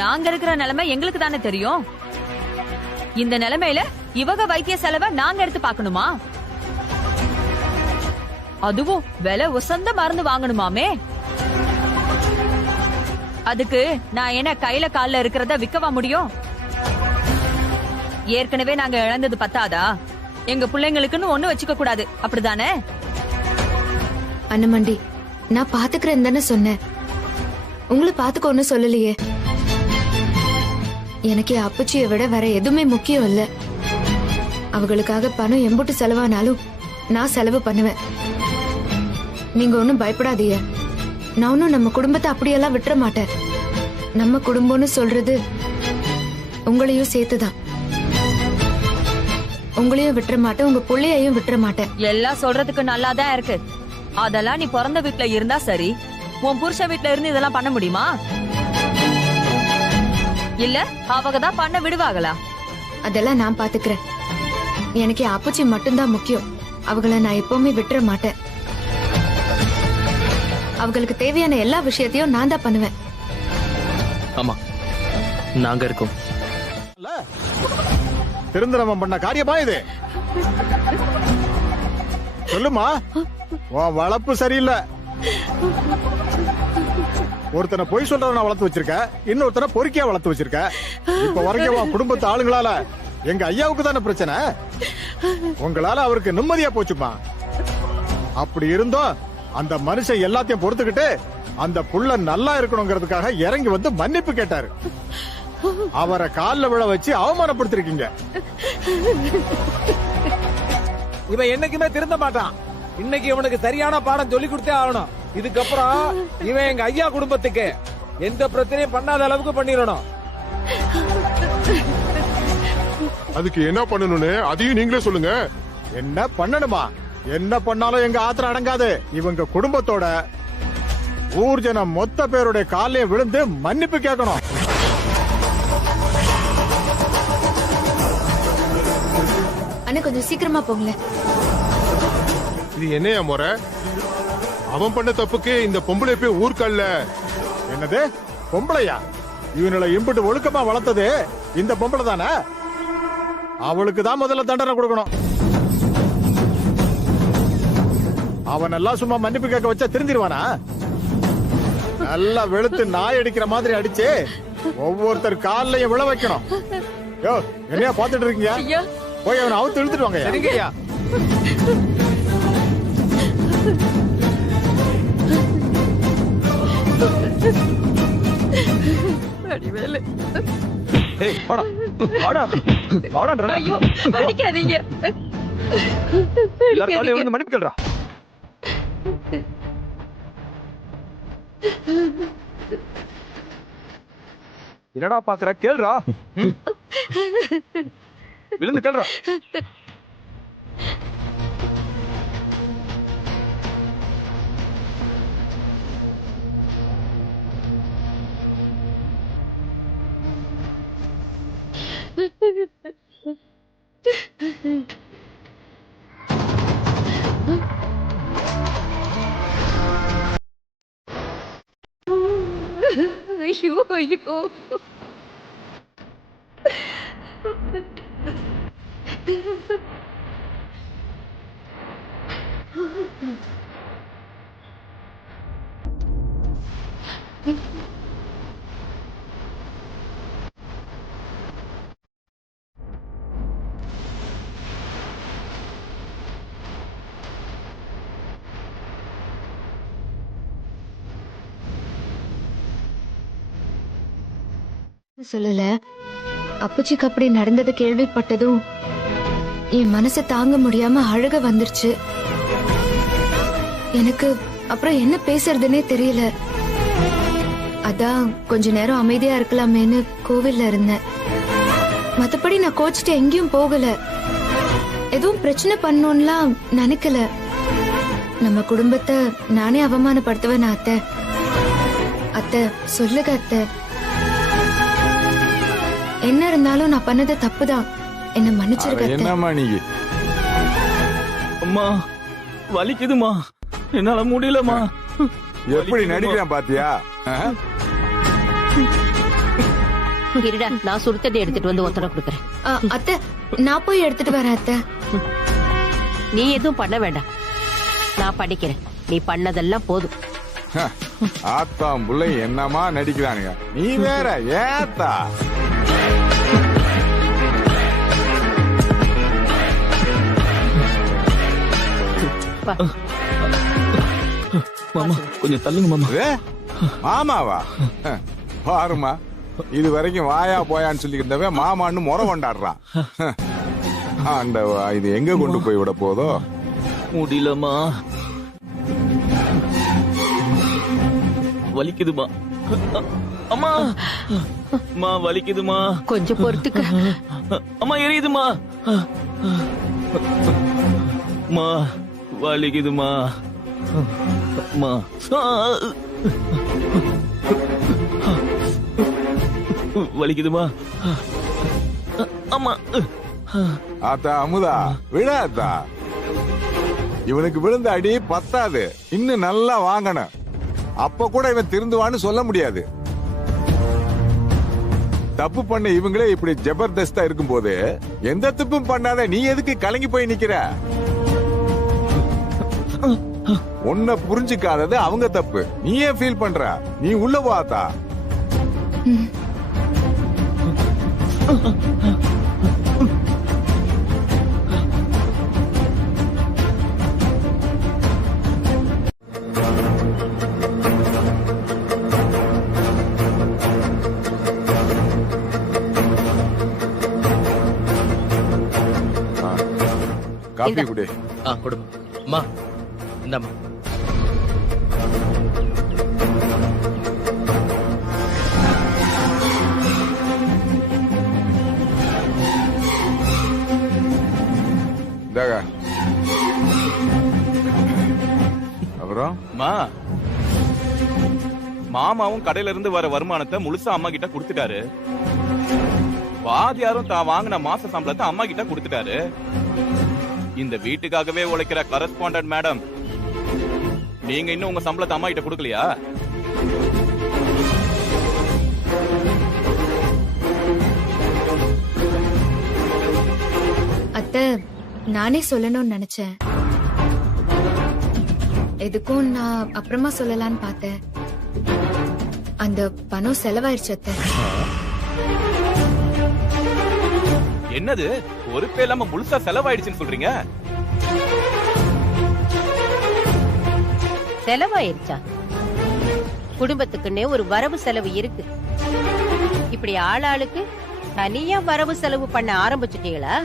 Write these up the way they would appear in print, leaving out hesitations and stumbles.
நாங்க இருக்கிற நிலைமை எங்களுக்கு தானே தெரியும். இந்த நிலைமையில இவக வைத்திய செலவை நாங்க எடுத்து பாக்கணுமா? அதுவும் விலை உசந்த மருந்து வாங்கணுமாமே. அதுக்கு நான் என்ன கையில கால்ல இருக்கிறத விற்கவா முடியும்? ஏற்கனவே நாங்க இழந்தது பத்தாதா? எங்க பிள்ளைங்களுக்குன்னு ஒண்ணு வச்சுக்க கூடாது, அப்படிதானே? அண்ணமண்டி, நான் பாத்துக்கிறேன் தானே சொன்னேன். உங்களை பாத்துக்க ஒன்னும் சொல்லலையே. எனக்கு அப்பச்சியை விட வேற எதுவுமே முக்கியம் இல்ல. அவங்களுக்காக பணம் எம்புட்டு செலவானாலும் நான் செலவு பண்ணுவேன். நீங்க ஒன்னும் பயப்படாதீங்க. நான் ஒன்னும் நம்ம குடும்பத்தை அப்படியெல்லாம் விட்டுற மாட்டேன். நம்ம குடும்பம்னு சொல்றது உங்களையும் சேர்த்துதான். உங்களையும் விட்டுற மாட்டேன், உங்க பிள்ளையையும் விட்டுற மாட்டேன். எல்லாம் சொல்றதுக்கு நல்லாதான் இருக்கு. அதெல்லாம் நீ பிறந்த வீட்டுல இருந்தா சரி. உன் புருஷ வீட்டுல இருந்து இதெல்லாம் பண்ண முடியுமா? இல்ல அவங்கதான் பண்ண விடுவாங்களா? அதெல்லாம் நான் பாத்துக்கிறேன். எனக்கு அப்பச்சி மட்டும்தான் முக்கியம். அவங்கள நான் எப்பவுமே விட்டுற மாட்டேன். அவங்களுக்கு தேவையான எல்லா விஷயத்தையும் நான் தான் பண்ணுவேன். ஆமா, நாங்க இருக்கோம். திருந்தரமம் பண்ண காரியமா இது? சொல்லுமா, உன் வளர்ப்பு சரியில்லை. ஒருத்தனை பொய் சொல்றவன வளர்த்து வச்சிருக்க, இன்னொருத்தனை பொறுக்கியா வளர்த்து வச்சிருக்க. இப்ப வரைக்கும் உன் குடும்பத்து ஆளுங்களால எங்க ஐயாவுக்கு தானே பிரச்சனை. உங்களால அவருக்கு நிம்மதியா போச்சுமா. அப்படி இருந்தோம் அந்த மனுஷன் எல்லாத்தையும் பொறுத்துக்கிட்டு அந்த புள்ள நல்லா இருக்கணுங்கிறதுக்காக இறங்கி வந்து மன்னிப்பு கேட்டாரு. அவரை கால்ல விழ வச்சு அவமானப்படுத்திருக்கீங்க. இவன் என்னைக்குமே திருந்த மாட்டான். இன்னைக்கு இவனுக்கு சரியான பாடம் சொல்லி கொடுத்தே ஆகணும். இதுக்கப்புறம் இவன் எங்க ஐயா குடும்பத்துக்கு எந்த பிரச்சனையும் பண்ணாத அளவுக்கு பண்ணிடணும். அதுக்கு என்ன பண்ணணும்னு அதையும் நீங்களே சொல்லுங்க. என்ன பண்ணணுமா? என்ன பண்ணாலும் எங்க ஆத்திரம் அடங்காது. இவங்க குடும்பத்தோட ஊர் ஜனம் மொத்த பேருடைய காலையும் விழுந்து மன்னிப்பு கேட்கணும். அண்ணா கொஞ்சம் சீக்கிரமா போங்களேன். இது என்னையா முறை? அவன் பண்ண தப்புக்கு இந்த பொம்பளை போய் ஊர்க்கல்ல. என்னது பொம்பளையா? இவனுல இம்புட்டு ஒழுக்கமா வளர்த்தது இந்த பொம்பளை தானே. அவளுக்கு தான் முதல்ல தண்டனை கொடுக்கணும். அவன் எல்லாம் சும்மா மன்னிப்பு கேட்க வச்சா திருந்திருவானா? நல்லா வெளுத்து நாய் அடிக்கிற மாதிரி அடிச்சு ஒவ்வொருத்தர் காலையும் விழ வைக்கணும். யோ, என்னையா பாத்துட்டு இருக்கீங்க? போய் அவனை அவுத்து இழுத்துட்டு வாங்க. சரிங்கய்யா. மன்னிப்பு கேள்றா. என்னடா பாக்குற? கேள்றா. விழுந்து கேள்றா. ஐயோ ஐயோ. சொல்லல. அப்பச்சிக்கு அப்படி நடந்தது கேள்விப்பட்டதும் என் மனசை தாங்க முடியாம அழுக வந்துருச்சு. எனக்கு அப்புறம் என்ன பேசுறதுன்னே தெரியல. அதான் கொஞ்ச நேரம் அமைதியா இருக்கலாமேன்னு கோவில்ல இருந்தேன். மத்தபடி நான் கோச்சிட்டு எங்கேயும் போகல. எதுவும் பிரச்சனை பண்ணணும்லாம் நினைக்கல. நம்ம குடும்பத்தை நானே அவமானப்படுத்துவேன். அத்தை அத்தை சொல்லுங்க அத்தை. என்ன இருந்தாலும் நான் பண்ணது தப்புதான். என்ன மன்னிச்சிருக்க. என்னம்மா நீ? அம்மா வலிக்குதுமா. என்னால முடியலமா. எப்படி நடிக்கிறேன் பாத்தியா? இருடா, நான் சுடு தண்ணி எடுத்துட்டு வந்து ஒத்தனை கொடுக்கறேன். அத்தை, நான் போய் எடுத்துட்டு வரேன் அத்தை. நீ எதுவும் பண்ண வேண்டாம், நான் படிக்கிறேன். நீ பண்ணதெல்லாம் போதும். ஆத்தாம் புள்ளை என்னமா நடிக்கிறானுங்க. நீ வேற ஏத்தா. மாமா கொஞ்சம் தள்ளுங்க மாமா. மாமாவா? பாருமா, இது வரைக்கும் வாயா போயான்னு சொல்லிக்கிட்டவன் மாமான்னு முறை கொண்டாடுறான். ஆண்டவா, இது எங்க கொண்டு போய் விட போதோ? முடியலமா, வலிக்குதுமா. அம்மா அம்மா வலிக்குதுமா. கொஞ்சம் பொறுத்துக்க. அம்மா எரியுதுமா. அம்மா வலிக்குதுமா. அம்மா வலிக்குதுமா. அம்மா. ஆத்தா அமுதா, விடாத்தா. இவனுக்கு விழுந்த அடி பத்தாது, இன்னும் நல்லா வாங்கணும். அப்ப கூட இவன் திருந்துவான்னு சொல்ல முடியாது. தப்பு பண்ண இவங்களே இப்படி ஜபர்தஸ்தா இருக்கும் போது எந்த தப்பும் பண்ணாத நீ எதுக்கு கலங்கி போய் நிக்கிற? உன்னை புரிஞ்சுக்காதது அவங்க தப்பு. நீ ஏன் ஃபீல் பண்ற? நீ உள்ள வாத்தா. காபி குடி. கொடுமா. அம்மா இந்தாம்மா. அப்புறம் மாமாவும் கடையில இருந்து வர வருமானத்தை முழுசா அம்மா கிட்ட கொடுத்துட்டாரு. வாதியாரும் தான் வாங்கின மாச சம்பளத்தை அம்மா கிட்ட கொடுத்துட்டாரு. இந்த வீட்டுக்காகவே உழைக்கிற கரஸ்பாண்டன்ட் மேடம், நீங்க இன்னும் உங்க சம்பளத்தை அம்மா கிட்ட கொடுக்கலையா? அத்தை, நானே சொல்லணும்னு நினைச்சேன். எதுக்கும் நான் அப்புறமா சொல்லலான்னு பார்த்தேன். அந்த பணம் செலவாயிருச்சு அத்தை. என்னது, பொறுப்பே இல்லாம முழுசா செலவாயிடுச்சுன்னு சொல்றீங்க? செலவாயிருச்சா? குடும்பத்துக்குன்னே ஒரு வரவு செலவு இருக்கு. இப்படி ஆளாளுக்கு தனியா வரவு செலவு பண்ண ஆரம்பிச்சுட்டீங்களா?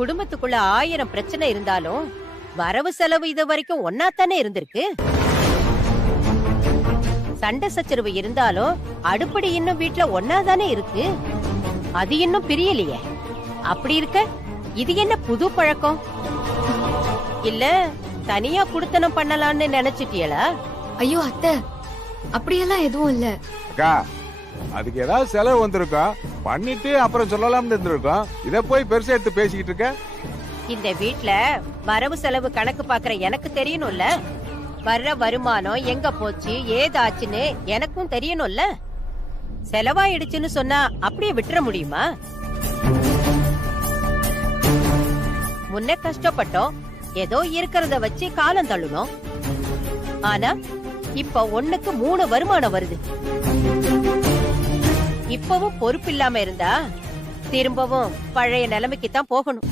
குடும்பத்துக்குள்ள 1000 பிரச்சனை இருந்தாலும் வரவு செலவு இது வரைக்கும் ஒன்னாத்தானே இருந்திருக்கு. சண்டை சச்சரவு இருந்தாலும் அடுப்படி இன்னும் வீட்டுல ஒன்னாதானே இருக்கு. அது இன்னும் பிரியலையே. அப்படி இருக்க இது என்ன புது பழக்கம்? இல்ல தனியா குடுத்தனம் பண்ணலாம்னு நினைச்சிட்டியலா? ஐயோ அத்தை, அப்படியெல்லாம் எதுவும் இல்ல. அக்கா, அதுக்கு ஏதாவது செலவு வந்திருக்கோம், பண்ணிட்டு அப்புறம் சொல்லலாம்னு இருந்திருக்கோம். இத போய் பெருசா எடுத்து பேசிக்கிட்டு இருக்க. இந்த வீட்ல வரவு செலவு கணக்கு பாக்குற எனக்கு தெரியணும்ல. வர்ற வருமானம் எங்க போச்சு ஏதாச்சுன்னு எனக்கும் தெரியணும்ல. செலவாயிடுச்சுன்னு சொன்னா அப்படியே விட்டுற முடியுமா? முன்ன கஷ்டப்பட்டோம், ஏதோ இருக்கிறத வச்சு காலம் தள்ளணும். ஆனா இப்ப 1க்கு 3 வருமானம் வருது. இப்பவும் பொறுப்பு இல்லாம இருந்தா திரும்பவும் பழைய நிலைமைக்கு தான் போகணும்.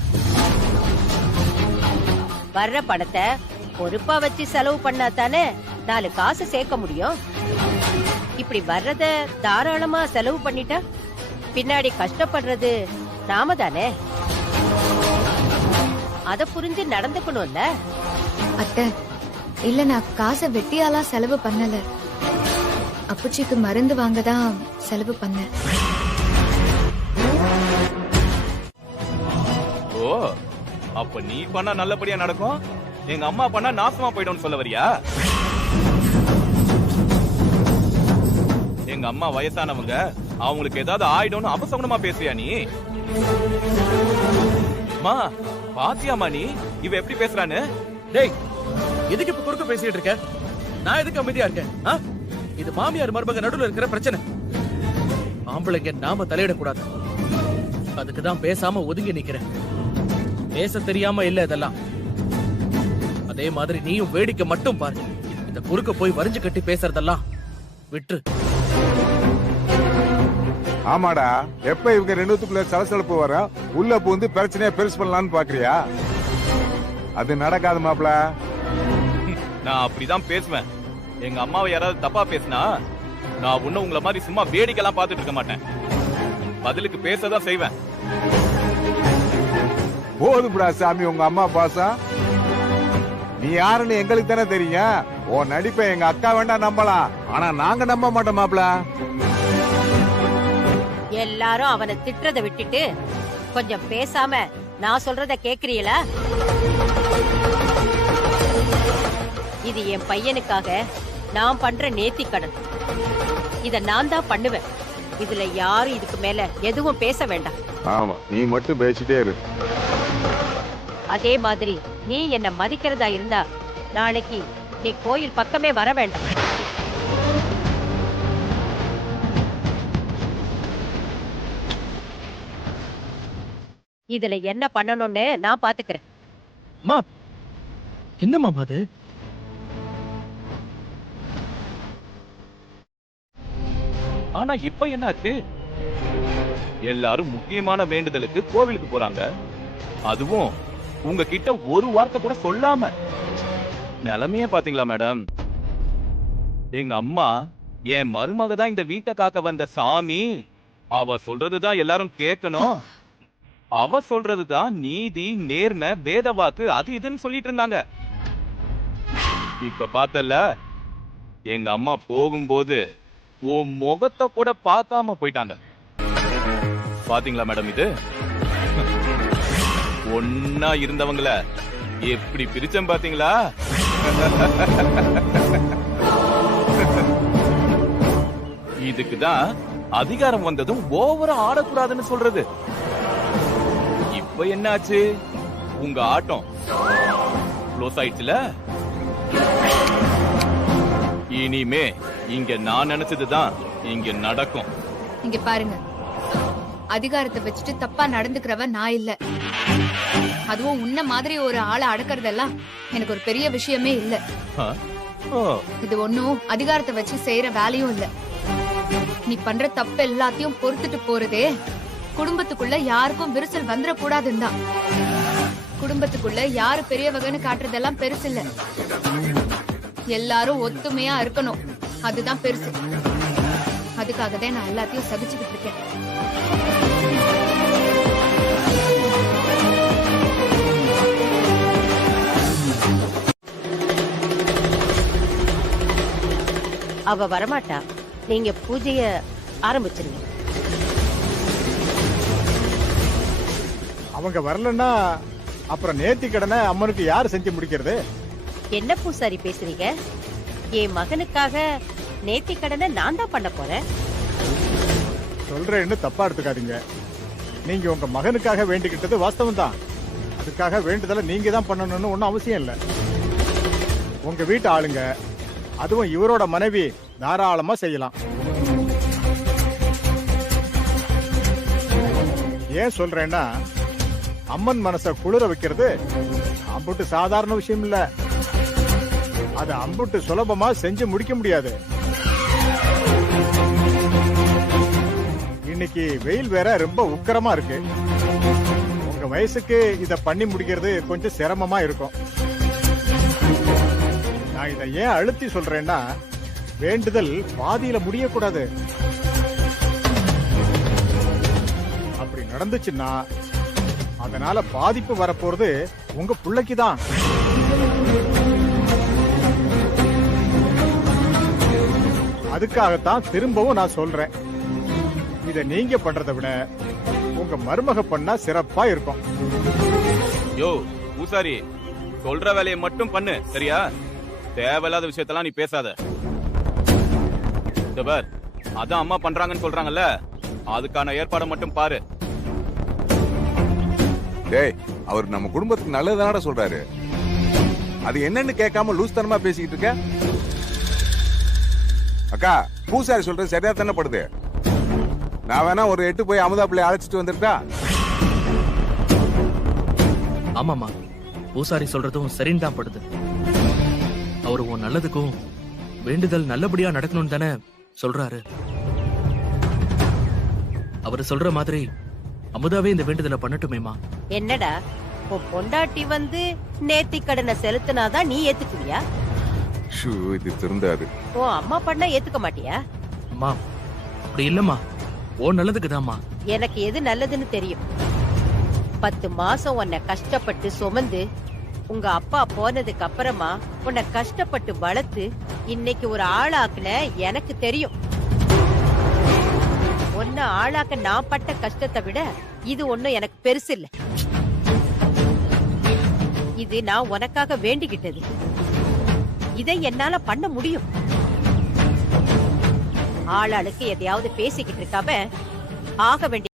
வர்ற பணத்தை பொறுப்பா வச்சு செலவு பண்ணா தானே 4 காசு சேர்க்க முடியும். இப்படி வர்றத தாராளமா செலவு பண்ணிட்டா பின்னாடி கஷ்டப்படுறது நாம தானே. அத புரிஞ்சு நடந்துக்கணும்ல. அத்தை, இல்ல நான் காசை வெட்டியாலா செலவு பண்ணல. அப்புச்சிக்கு மருந்து வாங்க தான் செலவு பண்ணேன். ஓ, அப்ப நீ பண்ணா நல்லபடியா நடக்கும், எங்க அம்மா பண்ணா நாசமா போயிடும் சொல்ல வரியா? எங்க அம்மா வயசானவங்க, அவங்களுக்கு ஏதாவது ஆயிடும்னு அபசகுனமா பேசுறியா நீ? மா பாத்தியாமா நீ இவ எப்படி பேசுறான்னு? டேய் எதுக்கு இப்ப குறுக்க பேசிட்டு இருக்க? நான் எதுக்கு அமைதியா இருக்கேன்? ஆ? இது மாமியார் மருமக நடுவுல இருக்கிற பிரச்சனை. ஆம்பளைங்க நாம தலையிடக்கூடாது. அதுக்கு தான் பேசாம ஒதுங்கி நிக்கிறேன். பேச தெரியாம இல்ல இதெல்லாம். அதே மாதிரி நீயும் வேடிக்கை மட்டும் பாரு. இந்த குறுக்க போய் வரிஞ்சு கட்டி பேசுறதெல்லாம் விட்டுரு. ஆமாடா, எப்ப இவங்க ரெண்டுத்துக்குள்ள சலசலப்பு வர உள்ள பூந்து பிரச்சனையை பெருசு பண்ணலாம்னு பாக்குறியா? அது நடக்காது மாப்ள. நான் அப்படிதான் பேசுவேன். எங்க அம்மாவை யாராவது தப்பா பேசினா நான் ஒன்னும் உங்களை மாதிரி சும்மா வேடிக்கைலாம் பார்த்துட்டு இருக்க மாட்டேன். பதிலுக்கு பேசதான் செய்வேன். போதும்டா சாமி உங்க அம்மா பாசம். நீ யாருன்னு எங்களுக்கு தானே தெரியும். உன் நடிப்பை எங்க அக்கா வேண்டா நம்பலாம், ஆனா நாங்க நம்ப மாட்டோம் மாப்ள. எல்லாரும் அவனை திட்டுறதை விட்டுட்டு கொஞ்சம் பேசாம நான் சொல்றத கேக்குறீங்களா? இது என் பையனுக்காக நான் பண்ற நேர்த்திக்கடன். இத நான் தான் பண்ணுவேன். இதுல யாரும் இதுக்கு மேல எதுவும் பேச வேண்டாம். ஆமா, நீ மட்டும் பேசிட்டே இரு. அதே மாதிரி நீ என்ன மதிக்கிறதா இருந்தா நாளைக்கு நீ கோயில் பக்கமே வர வேண்டாம். இதுல என்ன பண்ணணும்னு நான் பாத்துக்கிறேன். மா என்னம்மா அது? ஆனா இப்ப என்னாச்சு? எல்லாரும் முக்கியமான வேண்டுதலுக்கு கோவிலுக்கு போறாங்க. அதுவும் உங்ககிட்ட ஒரு வார்த்தை கூட சொல்லாம. நிலைமையே பாத்தீங்களா மேடம்? எங்க அம்மா என் மருமக தான் இந்த வீட்டை காக்க வந்த சாமி. அவ சொல்றதுதான் எல்லாரும் கேட்கணும். அவ சொல்றதுதான் நீதி, நேர்மை, வேத வாக்கு, அது இதுன்னு சொல்லிட்டு இருந்தாங்க. இப்ப பார்த்தல, எங்க அம்மா போகும்போது உன் முகத்தை கூட பார்க்காம போயிட்டாங்க. பாத்தீங்களா மேடம்? இது ஒன்னா இருந்தவங்கள எப்படி பிரிச்சம் பாத்தீங்களா? இதுக்குதான் அதிகாரம் வந்ததும் ஓவரா ஆடக்கூடாதுன்னு சொல்றது. இப்ப என்னாச்சு? உங்க ஆட்டம் க்ளோஸ் ஆயிடுச்சுல. இனிமே இங்க நான் நினைச்சதுதான் இங்க நடக்கும். இங்க பாருங்க, அதிகாரத்தை வச்சுட்டு தப்பா நடந்துக்கிறவ நான் இல்ல. அதுவும் உன்ன மாதிரி ஒரு ஆளை அடக்கறதெல்லாம் எனக்கு ஒரு பெரிய விஷயமே இல்ல. இது ஒன்னும் அதிகாரத்தை வச்சு செய்யற வேலையும் இல்ல. நீ பண்ற தப்பு எல்லாத்தையும் பொறுத்துட்டு போறதே குடும்பத்துக்குள்ள யாருக்கும் விரிசல் வந்துட கூடாதுன்னு தான். குடும்பத்துக்குள்ள யாரு பெரியவகன்னு காட்டுறதெல்லாம் பெருசு இல்ல. எல்லாரும் ஒத்துமையா இருக்கணும், அதுதான் பெருசு. அதுக்காக தான் நான் எல்லாத்தையும் சகிச்சுக்கிட்டு இருக்கேன். அவ வரமாட்டா. நீங்க பூஜைய ஆரம்பிச்சிருங்க. அவங்க வரலன்னா அப்புறம் நேர்த்தி கடனை அம்மனுக்கு யாரு செஞ்சு முடிக்கிறது? என்ன பூசாரி பேசுறீங்க? என் மகனுக்காக நேர்த்திக்கடனை நான் தான் பண்ண போறேன். சொல்றேன்னு தப்பா எடுத்துக்காதீங்க. நீங்க உங்க மகனுக்காக வேண்டிக்கிட்டது வாஸ்தவம் தான். அதுக்காக வேண்டுதலை நீங்க தான் பண்ணணும்னு ஒன்னும் அவசியம் இல்ல. உங்க வீட்டு ஆளுங்க, அதுவும் இவரோட மனைவி தாராளமா செய்யலாம். ஏன் சொல்றேன்னா, அம்மன் மனச குளிர வைக்கிறது அம்புட்டு சாதாரண விஷயம் இல்ல. அது அம்புட்டு சுலபமா செஞ்சு முடிக்க முடியாது. இன்னைக்கு வெயில் வேற ரொம்ப உக்கிரமா இருக்கு. உங்க வயசுக்கு இத பண்ணி முடிக்கிறது கொஞ்சம் சிரமமா இருக்கும். நான் இதை ஏன் அழுத்தி சொல்றேன்னா, வேண்டுதல் பாதியில முடியக்கூடாது. அப்படி நடந்துச்சுன்னா அதனால பாதிப்பு வரப்போறது உங்க பிள்ளைக்கு தான். அதுக்காகத்தான் திரும்பவும் நான் சொல்றேன், இத நீங்க பண்றதை விட உங்க மருமக பண்ணா சிறப்பா இருக்கும். யோ பூசாரி, சொல்ற வேலையை மட்டும் பண்ணு, சரியா? தேவையில்லாத விஷயத்தெல்லாம் நீ பேசாத. அதான் அம்மா பண்றாங்கன்னு சொல்றாங்கல்ல, அதுக்கான ஏற்பாடு மட்டும் பாரு. டேய் அவர் நம்ம குடும்பத்துக்கு நல்லதுதானடா சொல்றாரு. அது என்னன்னு கேட்காம லூஸ் தனமா பேசிக்கிட்டு இருக்க. அக்கா பூசாரி சொல்றது சரியா தானே படுது. நான் வேணா ஒரு 8 போய் அமுதா பிள்ளை அழைச்சிட்டு வந்துட்டா. ஆமாமா, பூசாரி சொல்றதும் சரின்னு தான் படுது. அவரு உன் நல்லதுக்கும் வேண்டுதல் நல்லபடியா நடக்கணும்னு தானே சொல்றாரு. அவரு சொல்ற மாதிரி அமுதாவே இந்த வேண்டுதலை பண்ணட்டுமேமா. என்னடா உன் பொண்டாட்டி வந்து நேத்தி கடனை செலுத்தினாதான் நீ ஏத்துக்குவியா? ஷூ, இது திருந்தாது. உன் அம்மா பண்ணா ஏத்துக்க மாட்டியா? அம்மா அப்படி இல்லம்மா, ஓ நல்லதுக்குதாம்மா. எனக்கு எது நல்லதுன்னு தெரியும். 10 மாசம் உன்னை கஷ்டப்பட்டு சுமந்து உங்க அப்பா போனதுக்கு அப்புறமா உன்னை கஷ்டப்பட்டு வளர்த்து இன்னைக்கு ஒரு ஆளாக்குன எனக்கு தெரியும். உன்னை ஆளாக்க நான் பட்ட கஷ்டத்தை விட இது ஒண்ணும் எனக்கு பெருசு இல்ல. இது நான் உனக்காக வேண்டிக்கிட்டது. இதை என்னால பண்ண முடியும். ஆளாளுக்கு எதையாவது பேசிக்கிட்டு இருக்காம ஆக வேண்டிய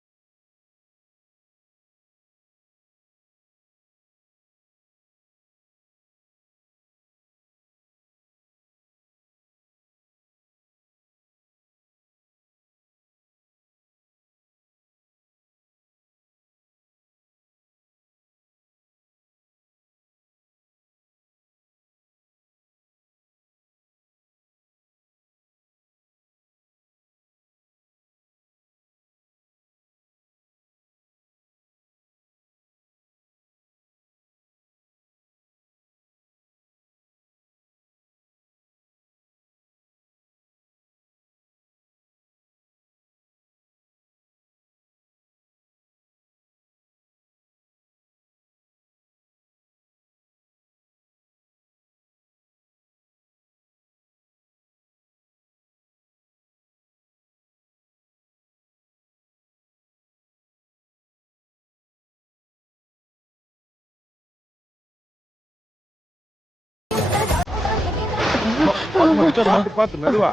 பார்த்து மெதுவா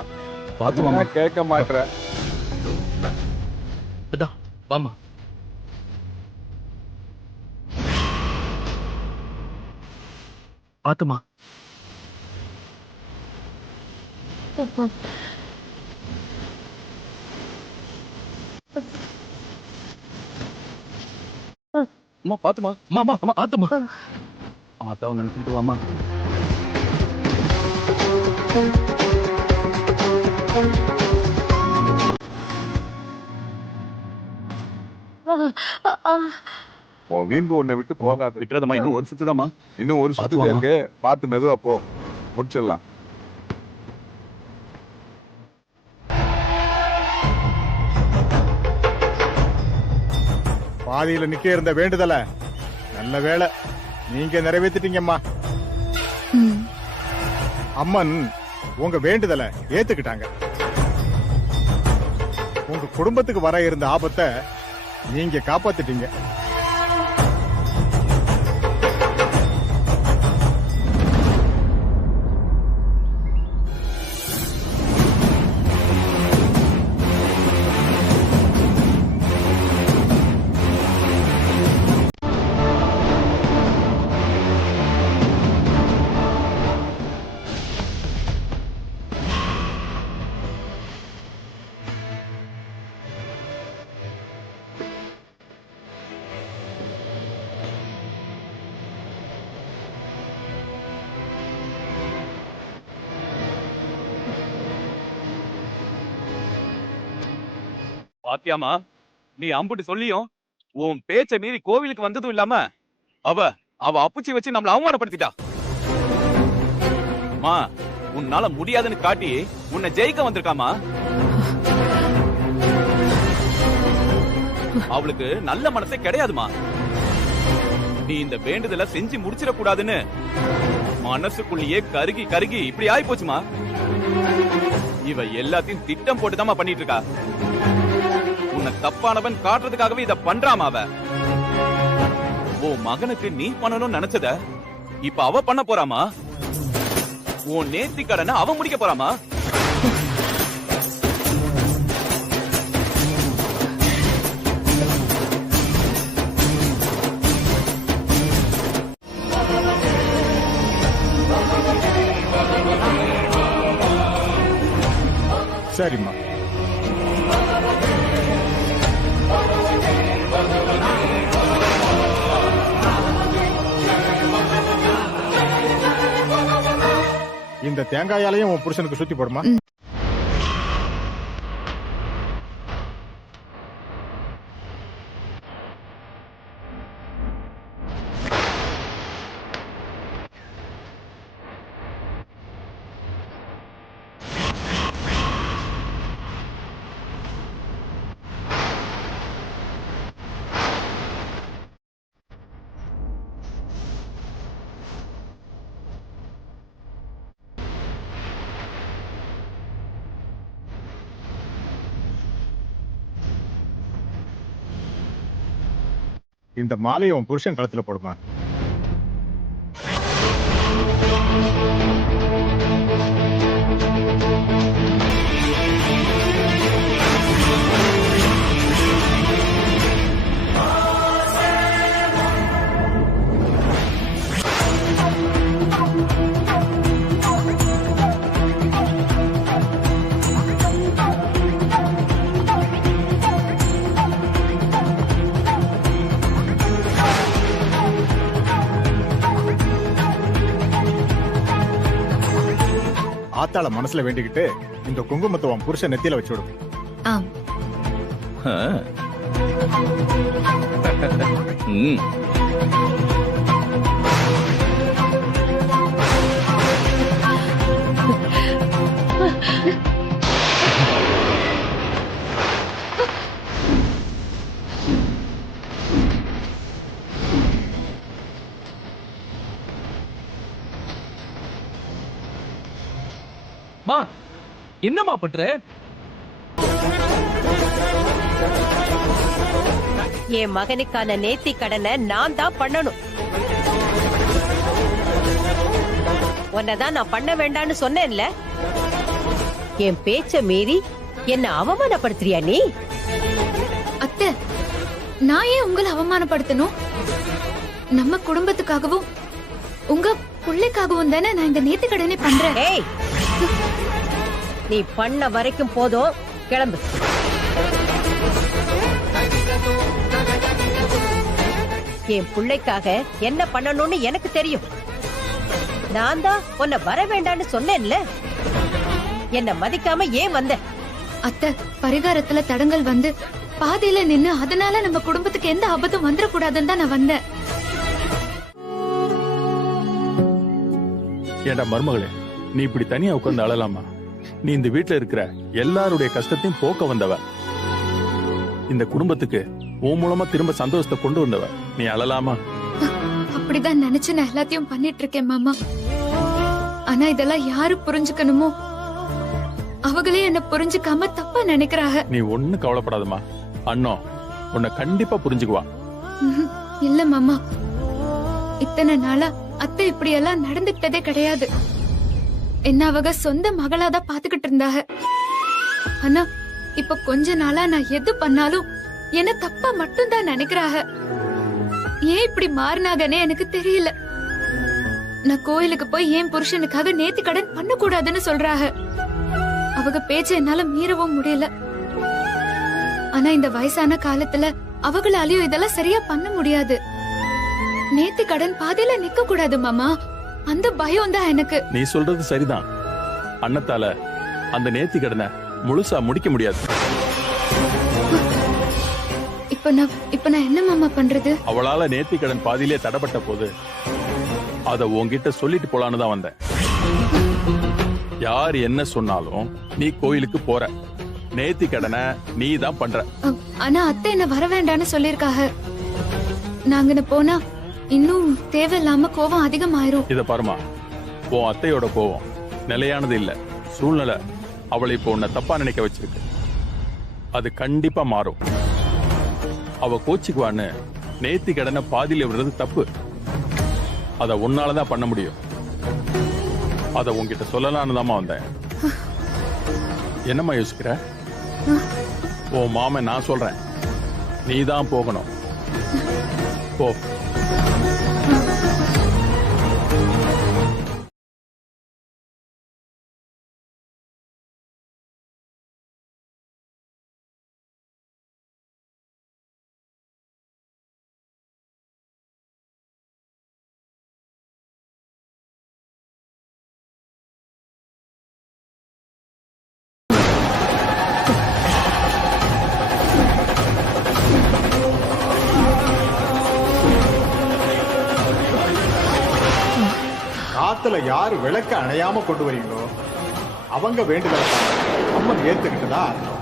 பாத்து கேட்க மாட்டேற. அதான் வாமா. பாத்துமா. அம்மா பாத்துமா. மாமா அம்மா பாத்துமா. அதான் நினைச்சிட்டு வாமா. உன் வீம்பு உன்னை விட்டு போகாது. விட்டுறதம்மா, இன்னும் ஒரு சுத்துதாம்மா. இன்னும் ஒரு சுத்து இருக்கு, பார்த்து மெதுவா போ, முடிச்சிடலாம். பாதியில நிக்க இருந்த வேண்டுதல நல்ல வேளை நீங்க நிறைவேற்றிட்டீங்கம்மா. அம்மன் உங்க வேண்டுதலை ஏத்துக்கிட்டாங்க. உங்க குடும்பத்துக்கு வர இருந்த ஆபத்தை நீங்க காப்பாத்திட்டீங்க. பாத்தியாமா, நீ அம்புட்டு சொல்லியும் உன் பேச்ச மீறி கோவிலுக்கு வந்ததும் இல்லாம அவ அப்புச்சி வச்சு நம்மள அவமானப்படுத்திட்டா. மா, உன்னால முடியாதுன்னு காட்டி உன்னை ஜெயிக்க வந்திருக்காமா. அவளுக்கு நல்ல மனசே கிடையாதுமா. நீ இந்த வேண்டுதலை செஞ்சு முடிச்சிட கூடாதுன்னு மனசுக்குள்ளேயே கருகி கருகி இப்படி ஆயி போச்சுமா. இவ எல்லாத்தையும் திட்டம் போட்டுதாமா பண்ணிட்டு இருக்கா. உன்னை தப்பானவன் காட்டுறதுக்காகவே இத பண்றாமா அவ. உன் மகனுக்கு நீ பண்ணணும்னு நினைச்சத இப்ப அவ பண்ண போறாமா. உன் நேர்த்தி கடனை அவ முடிக்க போறாமா. சரிம்மா. இந்த தேங்காயாலையும் உன் புருஷனுக்கு சுத்தி போடுமா. இந்த மாலையை உன் புருஷன் கழுத்துல போடுமா. ஆத்தாள மனசுல வேண்டிக்கிட்டு இந்த குங்குமத்தை உன் புருஷன் நெத்தியில வச்சு விடும். ஆம். ம். மா என்னம்மா பண்ற? என் மகனுக்கான நேர்த்தி கடனை நான் தான் பண்ணணும். உன்னதான் நான் பண்ண வேண்டாம்னு சொன்னேன்ல. என் பேச்ச மீறி என்ன அவமானப்படுத்துறியா நீ? அத்தை, நான் ஏன் உங்களை அவமானப்படுத்தணும்? நம்ம குடும்பத்துக்காகவும் உங்க பிள்ளைக்காகவும் தானே நான் இந்த நேர்த்தி கடனை பண்றேன். ஏய், நீ பண்ண வரைக்கும் போதும், கிளம்பு. என் பிள்ளைக்காக என்ன பண்ணணும்னு எனக்கு தெரியும். நான் தான் உன்னை வர வேண்டாம்னு சொன்னேன்ல. என்ன மதிக்காம ஏன் வந்த? அத்தை, பரிகாரத்துல தடங்கள் வந்து பாதையில நின்னு அதனால நம்ம குடும்பத்துக்கு எந்த ஆபத்தும் வந்துடக்கூடாதுன்னு தான் நான் வந்தேன். ஏண்டா மருமகளே, நீ இப்படி தனியா உட்கார்ந்து அழலாமா? நீ இந்த வீட்டுல இருக்கிற எல்லாருடைய கஷ்டத்தையும் போக்க வந்தவ. இந்த குடும்பத்துக்கு உன் மூலமா திரும்ப சந்தோஷத்தை கொண்டு வந்தவ. நீ அழலாமா? அப்படிதான் நினைச்சு நான் எல்லாத்தையும் பண்ணிட்டு இருக்கேன் மாமா. ஆனா இதெல்லாம் யாரு புரிஞ்சுக்கணுமோ அவங்களே என்ன புரிஞ்சுக்காம தப்பா நினைக்கிறாங்க. நீ ஒண்ணு கவலைப்படாதமா, அண்ணா உன்னை கண்டிப்பா புரிஞ்சுக்குவா. இல்ல மாமா, இத்தனை நாளா அத்தை இப்படி எல்லாம் நடந்துகிட்டதே கிடையாது. என்ன அவங்க சொந்த மகளாதான் பாத்துக்கிட்டு இருந்தாங்க. ஆனா இப்ப கொஞ்ச நாளா நான் எது பண்ணாலும் என்ன தப்பா மட்டும் தான் நினைக்கிறாங்க. ஏன் இப்படி மாறினாங்கன்னே எனக்கு தெரியல. நான் கோயிலுக்கு போய் என் புருஷனுக்காக நேர்த்தி கடன் பண்ண கூடாதுன்னு சொல்றாங்க. அவங்க பேச்ச என்னால மீறவும் முடியல. ஆனா இந்த வயசான காலத்துல அவங்களாலயும் இதெல்லாம் சரியா பண்ண முடியாது. நேர்த்தி கடன் பாதையில நிக்க கூடாது மாமா, அந்த பயம் தான் எனக்கு. நீ சொல்றது சரிதான். அண்ணத்தால அந்த நேர்த்தி கடனை முழுசா முடிக்க முடியாது. இப்ப நான் என்ன மாமா பண்றது? அவளால நேர்த்தி கடன் பாதியிலே தடப்பட்ட போது அத உன்கிட்ட சொல்லிட்டு போலான்னு தான் வந்தேன். யார் என்ன சொன்னாலும் நீ கோயிலுக்கு போற, நேர்த்தி கடனை நீ தான் பண்ற. ஆனா அத்தை என்ன வர வேண்டாம்னு சொல்லிருக்காங்க. நாங்க போனா இன்னும் தேவையில்லாம கோபம் அதிகமாயிரும். இத பாருமா, உன் அத்தையோட கோபம் நிலையானது இல்ல. சூழ்நிலை அவளை இப்போ உன்னை தப்பா நினைக்க வச்சிருக்கு. அது கண்டிப்பா மாறும். அவ கோச்சிக்குவான்னு நேர்த்தி கடனை பாதியில விடுறது தப்பு. அத உன்னாலதான் பண்ண முடியும். அத உன்கிட்ட சொல்லலான்னு தாமா வந்தேன். என்னம்மா யோசிக்கிற? உன் மாமன் நான் சொல்றேன், நீதான் போகணும். போ. ஆத்துல யாரு விளக்க அணையாம கொண்டு வரீங்களோ அவங்க வேண்டுதல் அம்மன் ஏத்துக்கிட்டதா அர்த்தம்.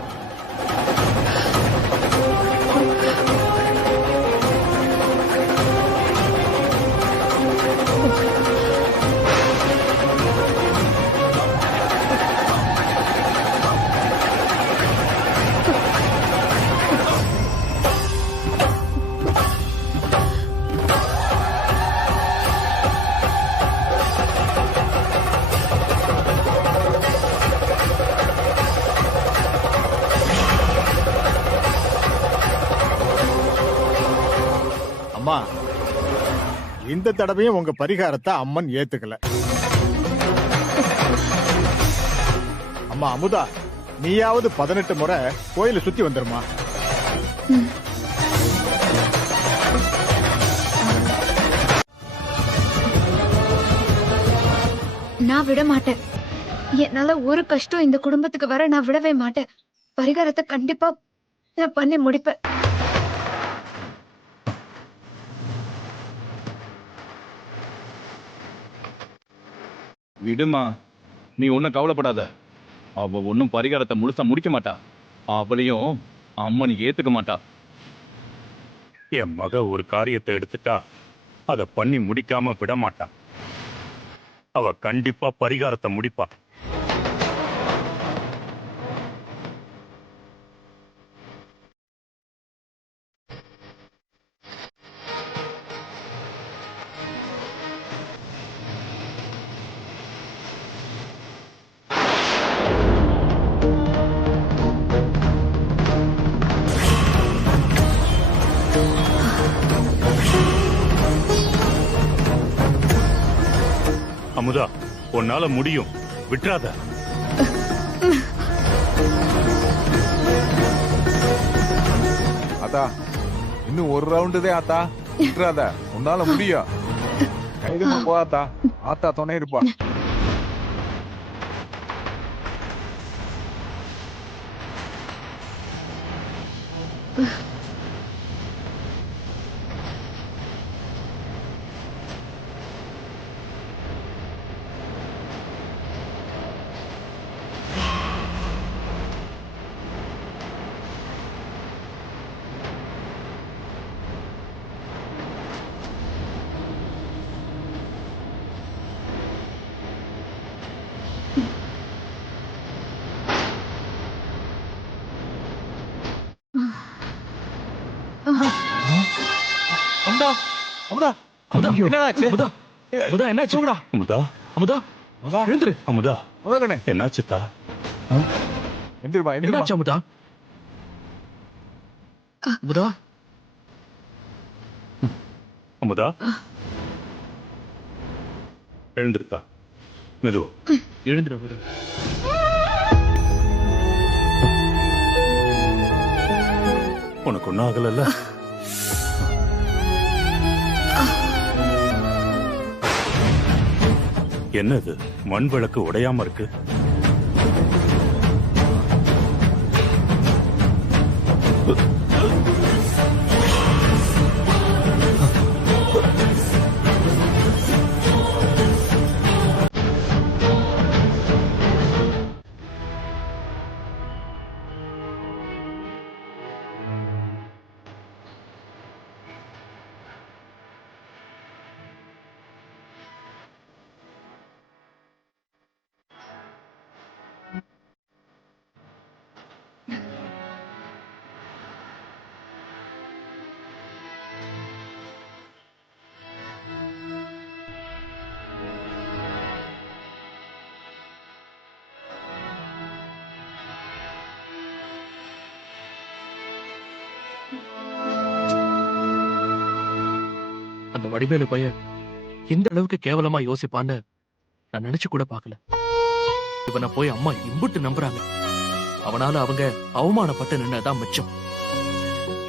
அம்மா, இந்த தடவையும் உங்க பரிகாரத்தை அம்மன் ஏத்துக்கல. அம்மா அமுதா, நீயாவது 18 முறை கோயிலை சுத்தி வந்துருமா. நான் விட மாட்டேன். என்னால ஒரு கஷ்டம் இந்த குடும்பத்துக்கு வர நான் விடவே மாட்டேன். பரிகாரத்தை கண்டிப்பா நான் பண்ணி முடிப்பேன். விடுமா, நீ ஒன்னும் கவலைப்படாத. அவ ஒன்னும் பரிகாரத்தை முழுசா முடிக்க மாட்டா. அவளையும் அம்மன் ஏத்துக்க மாட்டா. என் மக ஒரு காரியத்தை எடுத்துட்டா அதை பண்ணி முடிக்காம விட மாட்டான். அவ கண்டிப்பா பரிகாரத்தை முடிப்பா. அமுதா, உன்னால முடியும், விட்டுறாத. ஆத்தா, இன்னும் ஒரு ரவுண்டுதே ஆத்தா, விட்டுறாத, உன்னால முடியும். கைதுமா போ ஆத்தா, ஆத்தா துணை இருப்பா. அமுதா, அமுதா, அமுதா, என்னாச்சு? அமுதா, அமுதா, என்னாச்சு? அமுதா, அமுதா, எழுந்துரு. அமுதா, முதல்கண்ணே, என்னாச்சுத்தா? எந்திருப்பா, எந்திருப்பா. என்னாச்சு அமுதா? அமுதா, அமுதா, எழுந்திருக்கா? மெதுவா எழுந்துரு. உனக்கு ஒன்னும் ஆகல? என்னது, மண் விளக்கு உடையாம இருக்கு? அந்த வடிவேலு பையன் இந்த அளவுக்கு கேவலமா யோசிப்பான்னு நான் நினைச்சு கூட பார்க்கல. இவனை போய் அம்மா இம்புட்டு நம்புறாங்க. அவனால அவங்க அவமானப்பட்டு நின்னதான் மிச்சம்.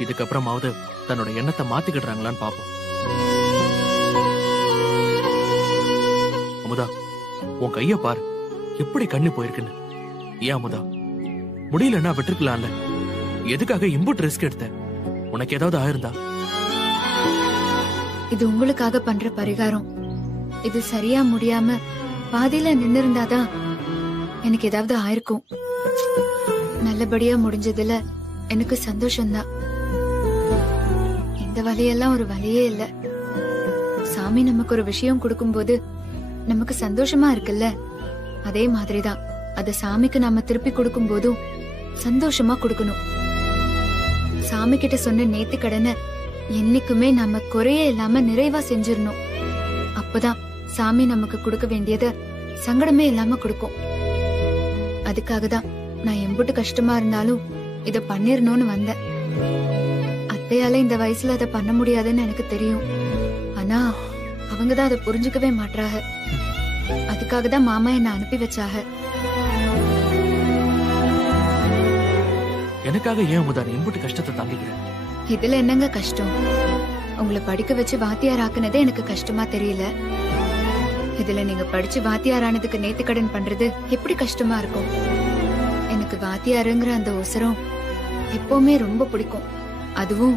இதுக்கப்புறமாவது தன்னோட எண்ணத்தை மாத்திக்கிடுறாங்களான்னு பாப்போம். அமுதா, உன் கைய பாரு, எப்படி கண்ணு போயிருக்குன்னு. ஏன் அமுதா, முடியலன்னா விட்டுருக்கலாம்ல. எதுக்காக இம்புட் ரிஸ்க் எடுத்த? உனக்கு ஏதாவது ஆயிருந்தா? இது உங்களுக்காக பண்ற பரிகாரம். இது சரியா முடியாம பாதியில நின்னு இருந்தாதான் எனக்கு ஏதாவது ஆயிருக்கும். நல்லபடியா முடிஞ்சதுல எனக்கு சந்தோஷம்தான். இந்த வழியெல்லாம் ஒரு வழியே இல்ல. சாமி நமக்கு ஒரு விஷயம் கொடுக்கும்போது நமக்கு சந்தோஷமா இருக்குல்ல, அதே மாதிரிதான் அத சாமிக்கு நாம திருப்பி கொடுக்கும் போதும் சந்தோஷமா கொடுக்கணும். சாமி கிட்ட சொன்ன நேத்து கடனை என்னைக்குமே நம்ம குறையே இல்லாம நிறைவா செஞ்சிடணும். அப்பதான் சாமி நமக்கு கொடுக்க வேண்டியத சங்கடமே இல்லாம கொடுக்கும். அதுக்காக தான் நான் எம்புட்டு கஷ்டமா இருந்தாலும் இத பண்ணிரணும்னு வந்தேன். அத்தையால இந்த வயசுல அதை பண்ண முடியாதுன்னு எனக்கு தெரியும். ஆனா அவங்கதான் அதை புரிஞ்சுக்கவே மாட்டாங்க. அதுக்காக தான் மாமா என்ன அனுப்பி வச்சாக. எனக்காக ஏன் அமுதா எம்புட்டு கஷ்டத்தை தாங்கிக்கிறேன்? இதுல என்னங்க கஷ்டம்? உங்களை படிக்க வச்சு வாத்தியார் ஆக்குனதே எனக்கு கஷ்டமா தெரியல. இதுல நீங்க படிச்சு வாத்தியார் ஆனதுக்கு நேர்த்திக்கடன் பண்றது எப்படி கஷ்டமா இருக்கும்? எனக்கு வாத்தியாருங்கிற அந்த ஒசரம் எப்பவுமே ரொம்ப பிடிக்கும். அதுவும்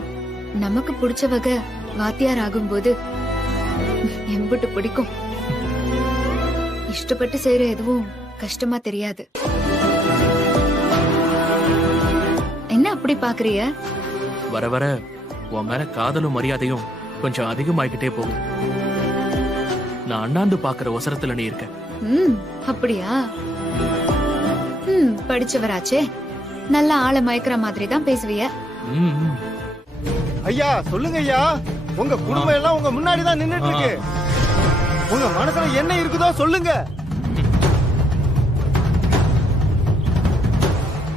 நமக்கு பிடிச்ச வகை வாத்தியார் ஆகும்போது எம்புட்டு பிடிக்கும். இஷ்டப்பட்டு செய்யற எதுவும் கஷ்டமா தெரியாது. என்ன அப்படி பாக்குறிய? வர வர உன் மேல காதலும் மரியாதையும் கொஞ்சம் அதிகமாயிக்கிட்டே போகும். நான் அண்ணாந்து பாக்குற ஒசரத்துல நீ இருக்க. அப்படியா? படிச்சவராச்சே, நல்லா ஆள மயக்கிற மாதிரி தான் பேசுவிய. ஐயா சொல்லுங்க ஐயா, உங்க குடும்பம் எல்லாம் உங்க முன்னாடி தான் நின்னுட்டு இருக்கு. உங்க மனசுல என்ன இருக்குதோ சொல்லுங்க.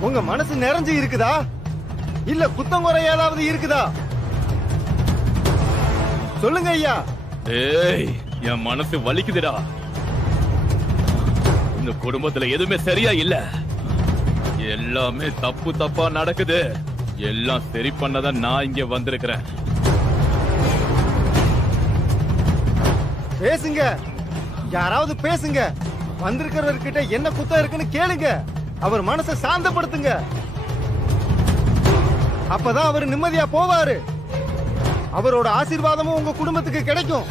உங்க மனசு நிறைஞ்சு இருக்குதா இல்ல குத்தங்குறை ஏதாவது இருக்குதா? சொல்லுங்க ஐயா. ஏய், என் மனசு வலிக்குதுடா. இந்த குடும்பத்துல எதுவுமே சரியா இல்ல. எல்லாமே தப்பு தப்பா நடக்குது. எல்லாம் சரி பண்ணதான் நான் இங்க வந்திருக்கிறேன். பேசுங்க, யாராவது பேசுங்க. வந்திருக்கிறவர்கிட்ட என்ன குத்தம் இருக்குன்னு கேளுங்க. அவர் மனசை சாந்தப்படுத்துங்க. அப்பதான் அவர் நிம்மதியா போவாரு. அவரோட ஆசீர்வாதமும் உங்க குடும்பத்துக்கு கிடைக்கும்.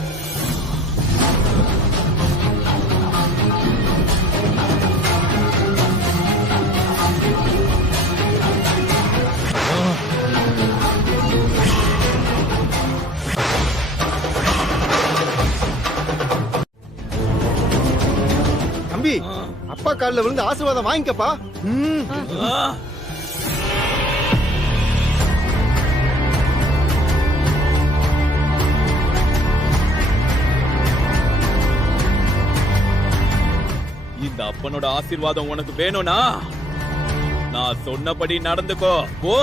தம்பி, அப்பா காலில் விழுந்து ஆசீர்வாதம் வாங்கிக்கப்பா. இந்த அப்பனோட ஆசீர்வாதம் உனக்கு வேணும்னா நான் சொன்னபடி நடந்துக்கோ. போ.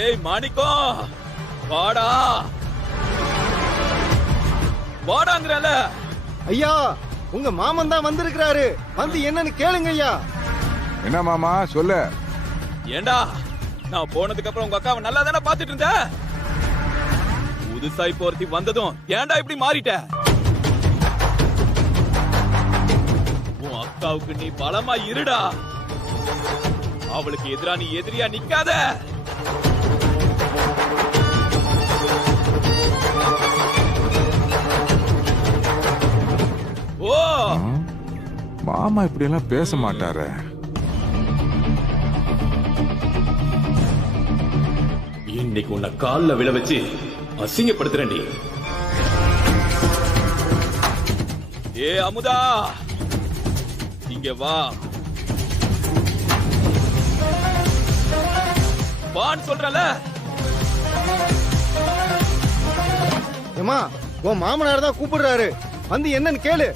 ஏய் மாணிக்கம், வாடா வாடாங்கறல. ஐயா, உங்க மாமன் தான் வந்திருக்கிறாரு. வந்து என்னன்னு கேளுங்க ஐயா. என்ன மாமா சொல்லு. ஏண்டா, நான் போனதுக்கு அப்புறம் உங்க அக்காவை நல்லா தானே பாத்துட்டு இருந்த. புதுசாய் போர்த்தி வந்ததும் ஏண்டா இப்படி மாறிட்ட? உன் அக்காவுக்கு நீ பலமா இருடா. அவளுக்கு எதிரா நீ எதிரியா நிக்காத. ஓ, மாமா இப்படி எல்லாம் பேச மாட்டாரு. இன்னைக்கு உன்னை கால்ல விழ வச்சு அசிங்கப்படுத்துறேன்டி. ஏ அமுதா, இங்க வா. வான்னு சொல்றல. ஏமா, உன் மாமனார் தான் கூப்பிடுறாரு. வந்து என்னன்னு கேளு.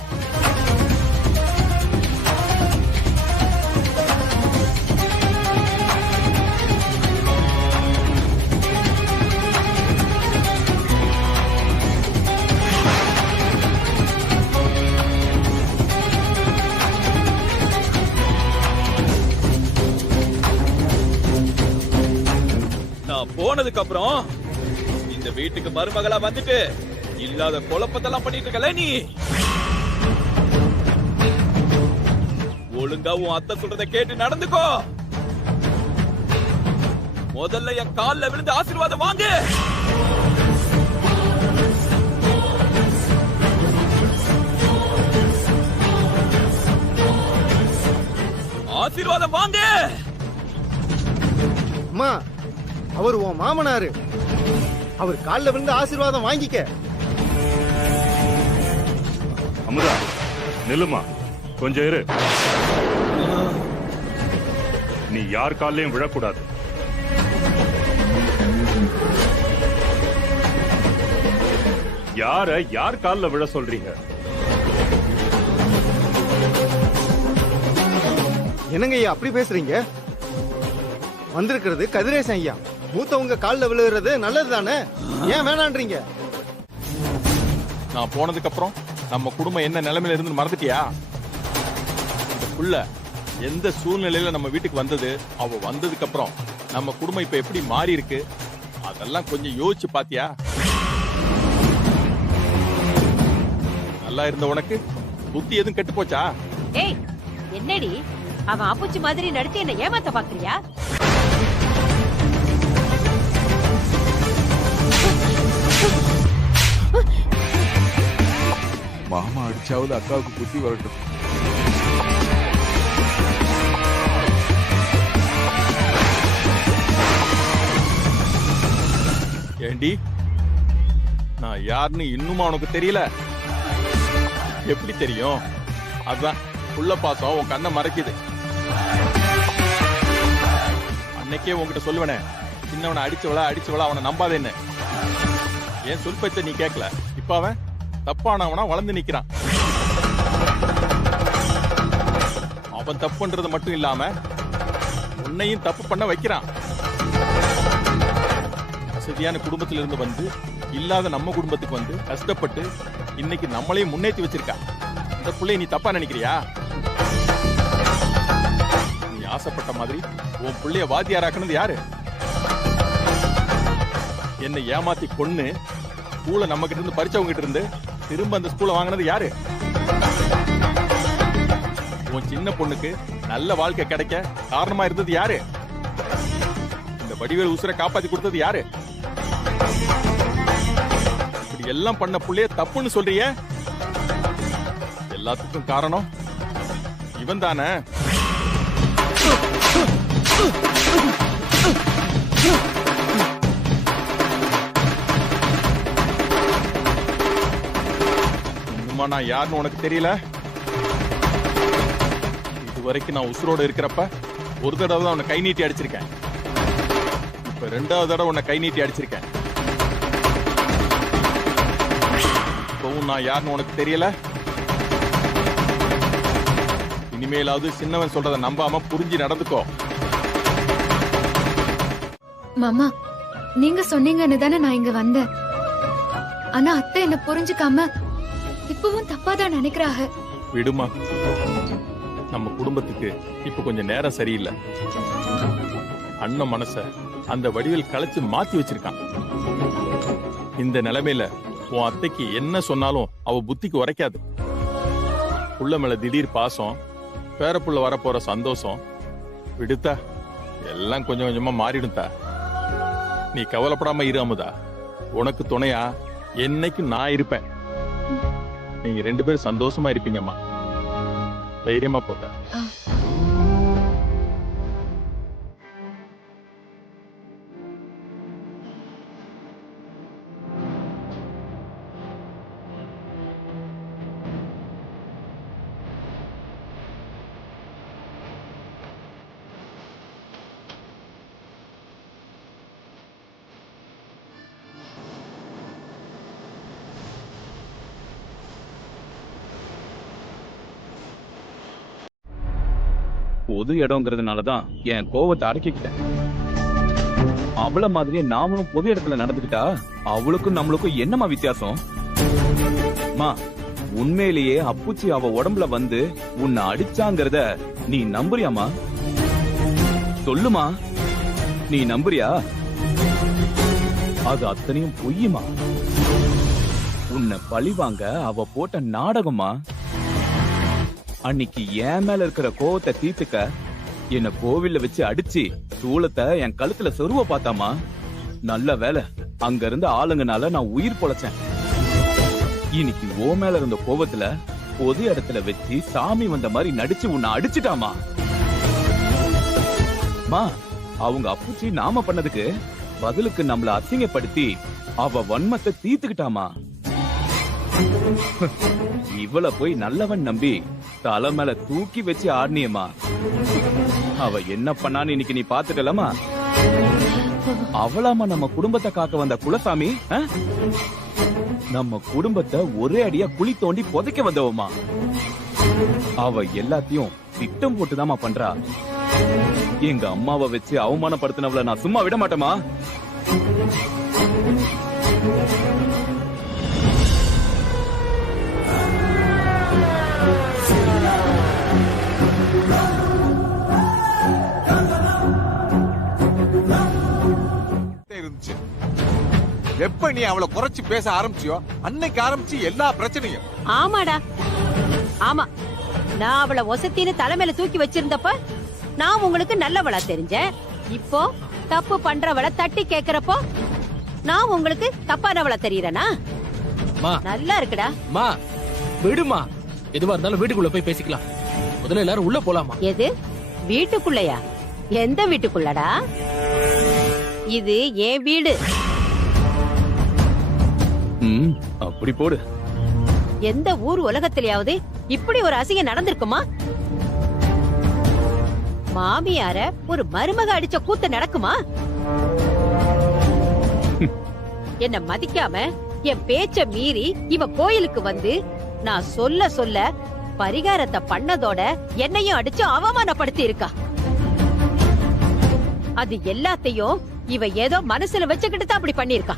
நான் போனதுக்கு அப்புறம் இந்த வீட்டுக்கு மருமகளா வந்துட்டு இல்லாத குழப்பத்தெல்லாம் பண்ணிட்டு இருக்கல நீ. ஒழுங்கா உன் அத்தை சொல்றத கேட்டு நடந்துக்கோ. முதல்ல என் கால்ல விழுந்து ஆசீர்வாதம் வாங்கு. அவர் உன் மாமனாரு. அவர் கால்ல விழுந்து ஆசீர்வாதம் வாங்கிக்க. அமுதா நில்லுமா, கொஞ்சம் இரு. நீ யார் காலையும் விழக்கூடாது. யார் காலில் விழ சொல்றீங்க? என்னங்க ஐயா அப்படி பேசுறீங்க? வந்திருக்கிறது கதிரேசன் ஐயா. மூத்தவங்க காலில் விழுகிறது நல்லது தானே, ஏன் வேணான்றீங்க? நான் போனதுக்கு அப்புறம் நம்ம குடும்பம் என்ன நிலைமையில இருந்து மறந்துட்டியா? இந்த புள்ள எந்த சூழ்நிலையில நம்ம வீட்டுக்கு வந்தது, அவ வந்ததுக்கு அப்புறம் நம்ம குடும்பம் இப்ப எப்படி மாறி இருக்கு, அதெல்லாம் கொஞ்சம் யோசிச்சு பாத்தியா? நல்லா இருந்த உனக்கு புத்தி எதுவும் கெட்டு போச்சா? ஏய் என்னடி அவன் அப்புச்சி மாதிரி நடிச்சு என்ன ஏமாத்த பாக்குறியா? மாமா அடிச்சாவது அக்காவுக்கு புத்தி வரட்டும். ஏண்டி, நான் யாருன்னு இன்னுமா உனக்கு தெரியல? எப்படி தெரியும்? அதான் புள்ள பாசம் உன் கண்ணை மறைக்குது. அன்னைக்கே உன்கிட்ட சொல்லுவனே, சின்னவனை அடிச்சவளா அவனை நம்பாதேன்னு. ஏன் சொல் பேச்ச நீ கேட்கல. இப்ப அவன் தப்பானவனா வளர்ந்து நிக்கிறான். அவன் தப்பு பண்றது மட்டும் இல்லாம உன்னையும் தப்பு பண்ண வைக்கிறான். வசதியான குடும்பத்தில இருந்து வந்து இல்லாத நம்ம குடும்பத்துக்கு வந்து கஷ்டப்பட்டு இன்னைக்கு நம்மளையும் முன்னேற்றி வச்சிருக்கா. இந்த பிள்ளைய நீ தப்பா நினைக்கிறியா? நீ ஆசைப்பட்ட மாதிரி உன் பிள்ளைய வாத்தியாராக்குனது யாரு? என்னை ஏமாத்தி கொன்னு ஸ்கூலை நம்ம கிட்ட இருந்து பறிச்சவங்க கிட்ட இருந்து திரும்ப அந்த ஸ்கூலை வாங்கினது யாரு? உன் சின்ன பொண்ணுக்கு நல்ல வாழ்க்கை கிடைக்க காரணமா இருந்தது யாரு? இந்த வடிவேல் உசுரை காப்பாத்தி கொடுத்தது யாரு? இப்படி எல்லாம் பண்ண புள்ளைய தப்புன்னு சொல்றிய? எல்லாத்துக்கும் காரணம் இவன் தானே. இன்னுமா நான் யாருன்னு உனக்கு தெரியல? இதுவரைக்கும் நான் உசுரோட இருக்கிறப்ப ஒரு தடவை தான் உன்னை கை நீட்டி அடிச்சிருக்கேன். இப்ப ரெண்டாவது தடவை உன்னை கை நீட்டி அடிச்சிருக்கேன். இப்பவும் நான் யாருன்னு உனக்கு தெரியல? இனிமேலாவது சின்னவன் சொல்றத நம்பாம புரிஞ்சு நடந்துக்கோ. மாமா, நீங்க சொன்னீங்கன்னு தானே நான் இங்க வந்தேன். ஆனா அத்தை என்ன புரிஞ்சுக்காம இப்பவும் தப்பாதான் நினைக்கிறாங்க. விடுமா, நம்ம குடும்பத்துக்கு இப்ப கொஞ்சம் நேரம் சரியில்லை. அண்ணன் மனச அந்த வடிவில் கலைச்சு மாத்தி வச்சிருக்கான். இந்த நிலைமையில உன் அத்தைக்கு என்ன சொன்னாலும் அவ புத்திக்கு உரைக்காது. புள்ள மேல திடீர் பாசம், பேரப்புள்ள வரப்போற சந்தோஷம் விடுத்தா எல்லாம் கொஞ்சம் கொஞ்சமா மாறிடுத்தா. நீ கவலைப்படாம இரு அமுதா. உனக்கு துணையா என்னைக்கும் நான் இருப்பேன். நீங்க ரெண்டு பேரும் சந்தோஷமா இருப்பீங்கம்மா. தைரியமா போட்ட. பொது இடம்ங்கிறதுனாலதான் என் கோவத்தை அடக்கிக்கிட்டேன். அவள மாதிரியே நாமளும் பொது இடத்துல நடந்துக்கிட்டா அவளுக்கும் நம்மளுக்கும் என்னமா வித்தியாசம்? உண்மையிலேயே அப்புச்சி அவ உடம்புல வந்து உன்னை அடிச்சாங்கிறத நீ நம்புறியாமா? சொல்லுமா, நீ நம்புறியா? அது அத்தனையும் பொய்யுமா? உன்னை பழிவாங்க அவ போட்ட நாடகமா? அன்னைக்கு என் மேல இருக்கிற கோவத்தை தீர்த்துக்க என்ன கோவில்ல வச்சு அடிச்சு சூளத்தை என் கழுத்துல சொருவ பார்த்தாமா. நல்ல வேலை அங்க இருந்த ஆளுங்கனால நான் உயிர் பொழைச்சேன். இன்னைக்கு ஓ மேல இருந்த கோவத்துல பொது இடத்துல வச்சு சாமி வந்த மாதிரி நடிச்சு உன்னை அடிச்சுட்டாமா. அவங்க அப்புச்சி நாம பண்ணதுக்கு பதிலுக்கு நம்மள அசிங்கப்படுத்தி அவ வன்மத்தை தீர்த்துக்கிட்டாமா. இவள போய் நல்லவன் நம்பி தலை மேல தூக்கி வச்சு ஆடினியம்மா. அவ என்ன பண்ணான்னு இன்னைக்கு நீ பாத்துட்டலமா. அவளாமா நம்ம குடும்பத்தை காக்க வந்த குலசாமி. நம்ம குடும்பத்தை ஒரே அடியா குழி தோண்டி புதைக்க வந்தவமா. அவ எல்லாத்தையும் திட்டம் போட்டுதாமா பண்றா. எங்க அம்மாவை வச்சு அவமானப்படுத்தினவள நான் சும்மா விட மாட்டேமா. இருந்துச்சு. எப்ப நீ அவளை குறைச்சு பேச ஆரம்பிச்சியோ அன்னைக்கு ஆரம்பிச்சு எல்லா பிரச்சனையும். ஆமாடா, ஆமா. நான் அவளை ஒசத்தின்னு தலைமையில தூக்கி வச்சிருந்தப்ப நான் உங்களுக்கு நல்லவளா தெரிஞ்சேன். இப்போ தப்பு பண்றவளை தட்டி கேக்குறப்போ நான் உங்களுக்கு தப்பானவளா தெரியறேனா? நல்லா இருக்குடா. மா விடுமா, எதுவா இருந்தாலும் வீட்டுக்குள்ள போய் பேசிக்கலாம். முதல்ல எல்லாரும் உள்ள போலாமா? எது வீட்டுக்குள்ளயா? எந்த வீட்டுக்குள்ளடா? இது என் வீடு. அப்படி போடு. எந்த ஊர் உலகத்திலேயாவது இப்படி ஒரு அசிங்கம் நடந்திருக்குமா? மாமியார ஒரு மருமக அடிச்ச கூத்து நடக்குமா? என்ன மதிக்காம என் பேச்ச மீறி இவ கோயிலுக்கு வந்து நான் சொல்ல சொல்ல பரிகாரத்தை பண்ணதோட என்னையும் அடிச்சு அவமானப்படுத்தி இருக்கா. அது எல்லாத்தையும் இவ ஏதோ மனசுல வச்சுக்கிட்டு தான் அப்படி பண்ணிருக்கா.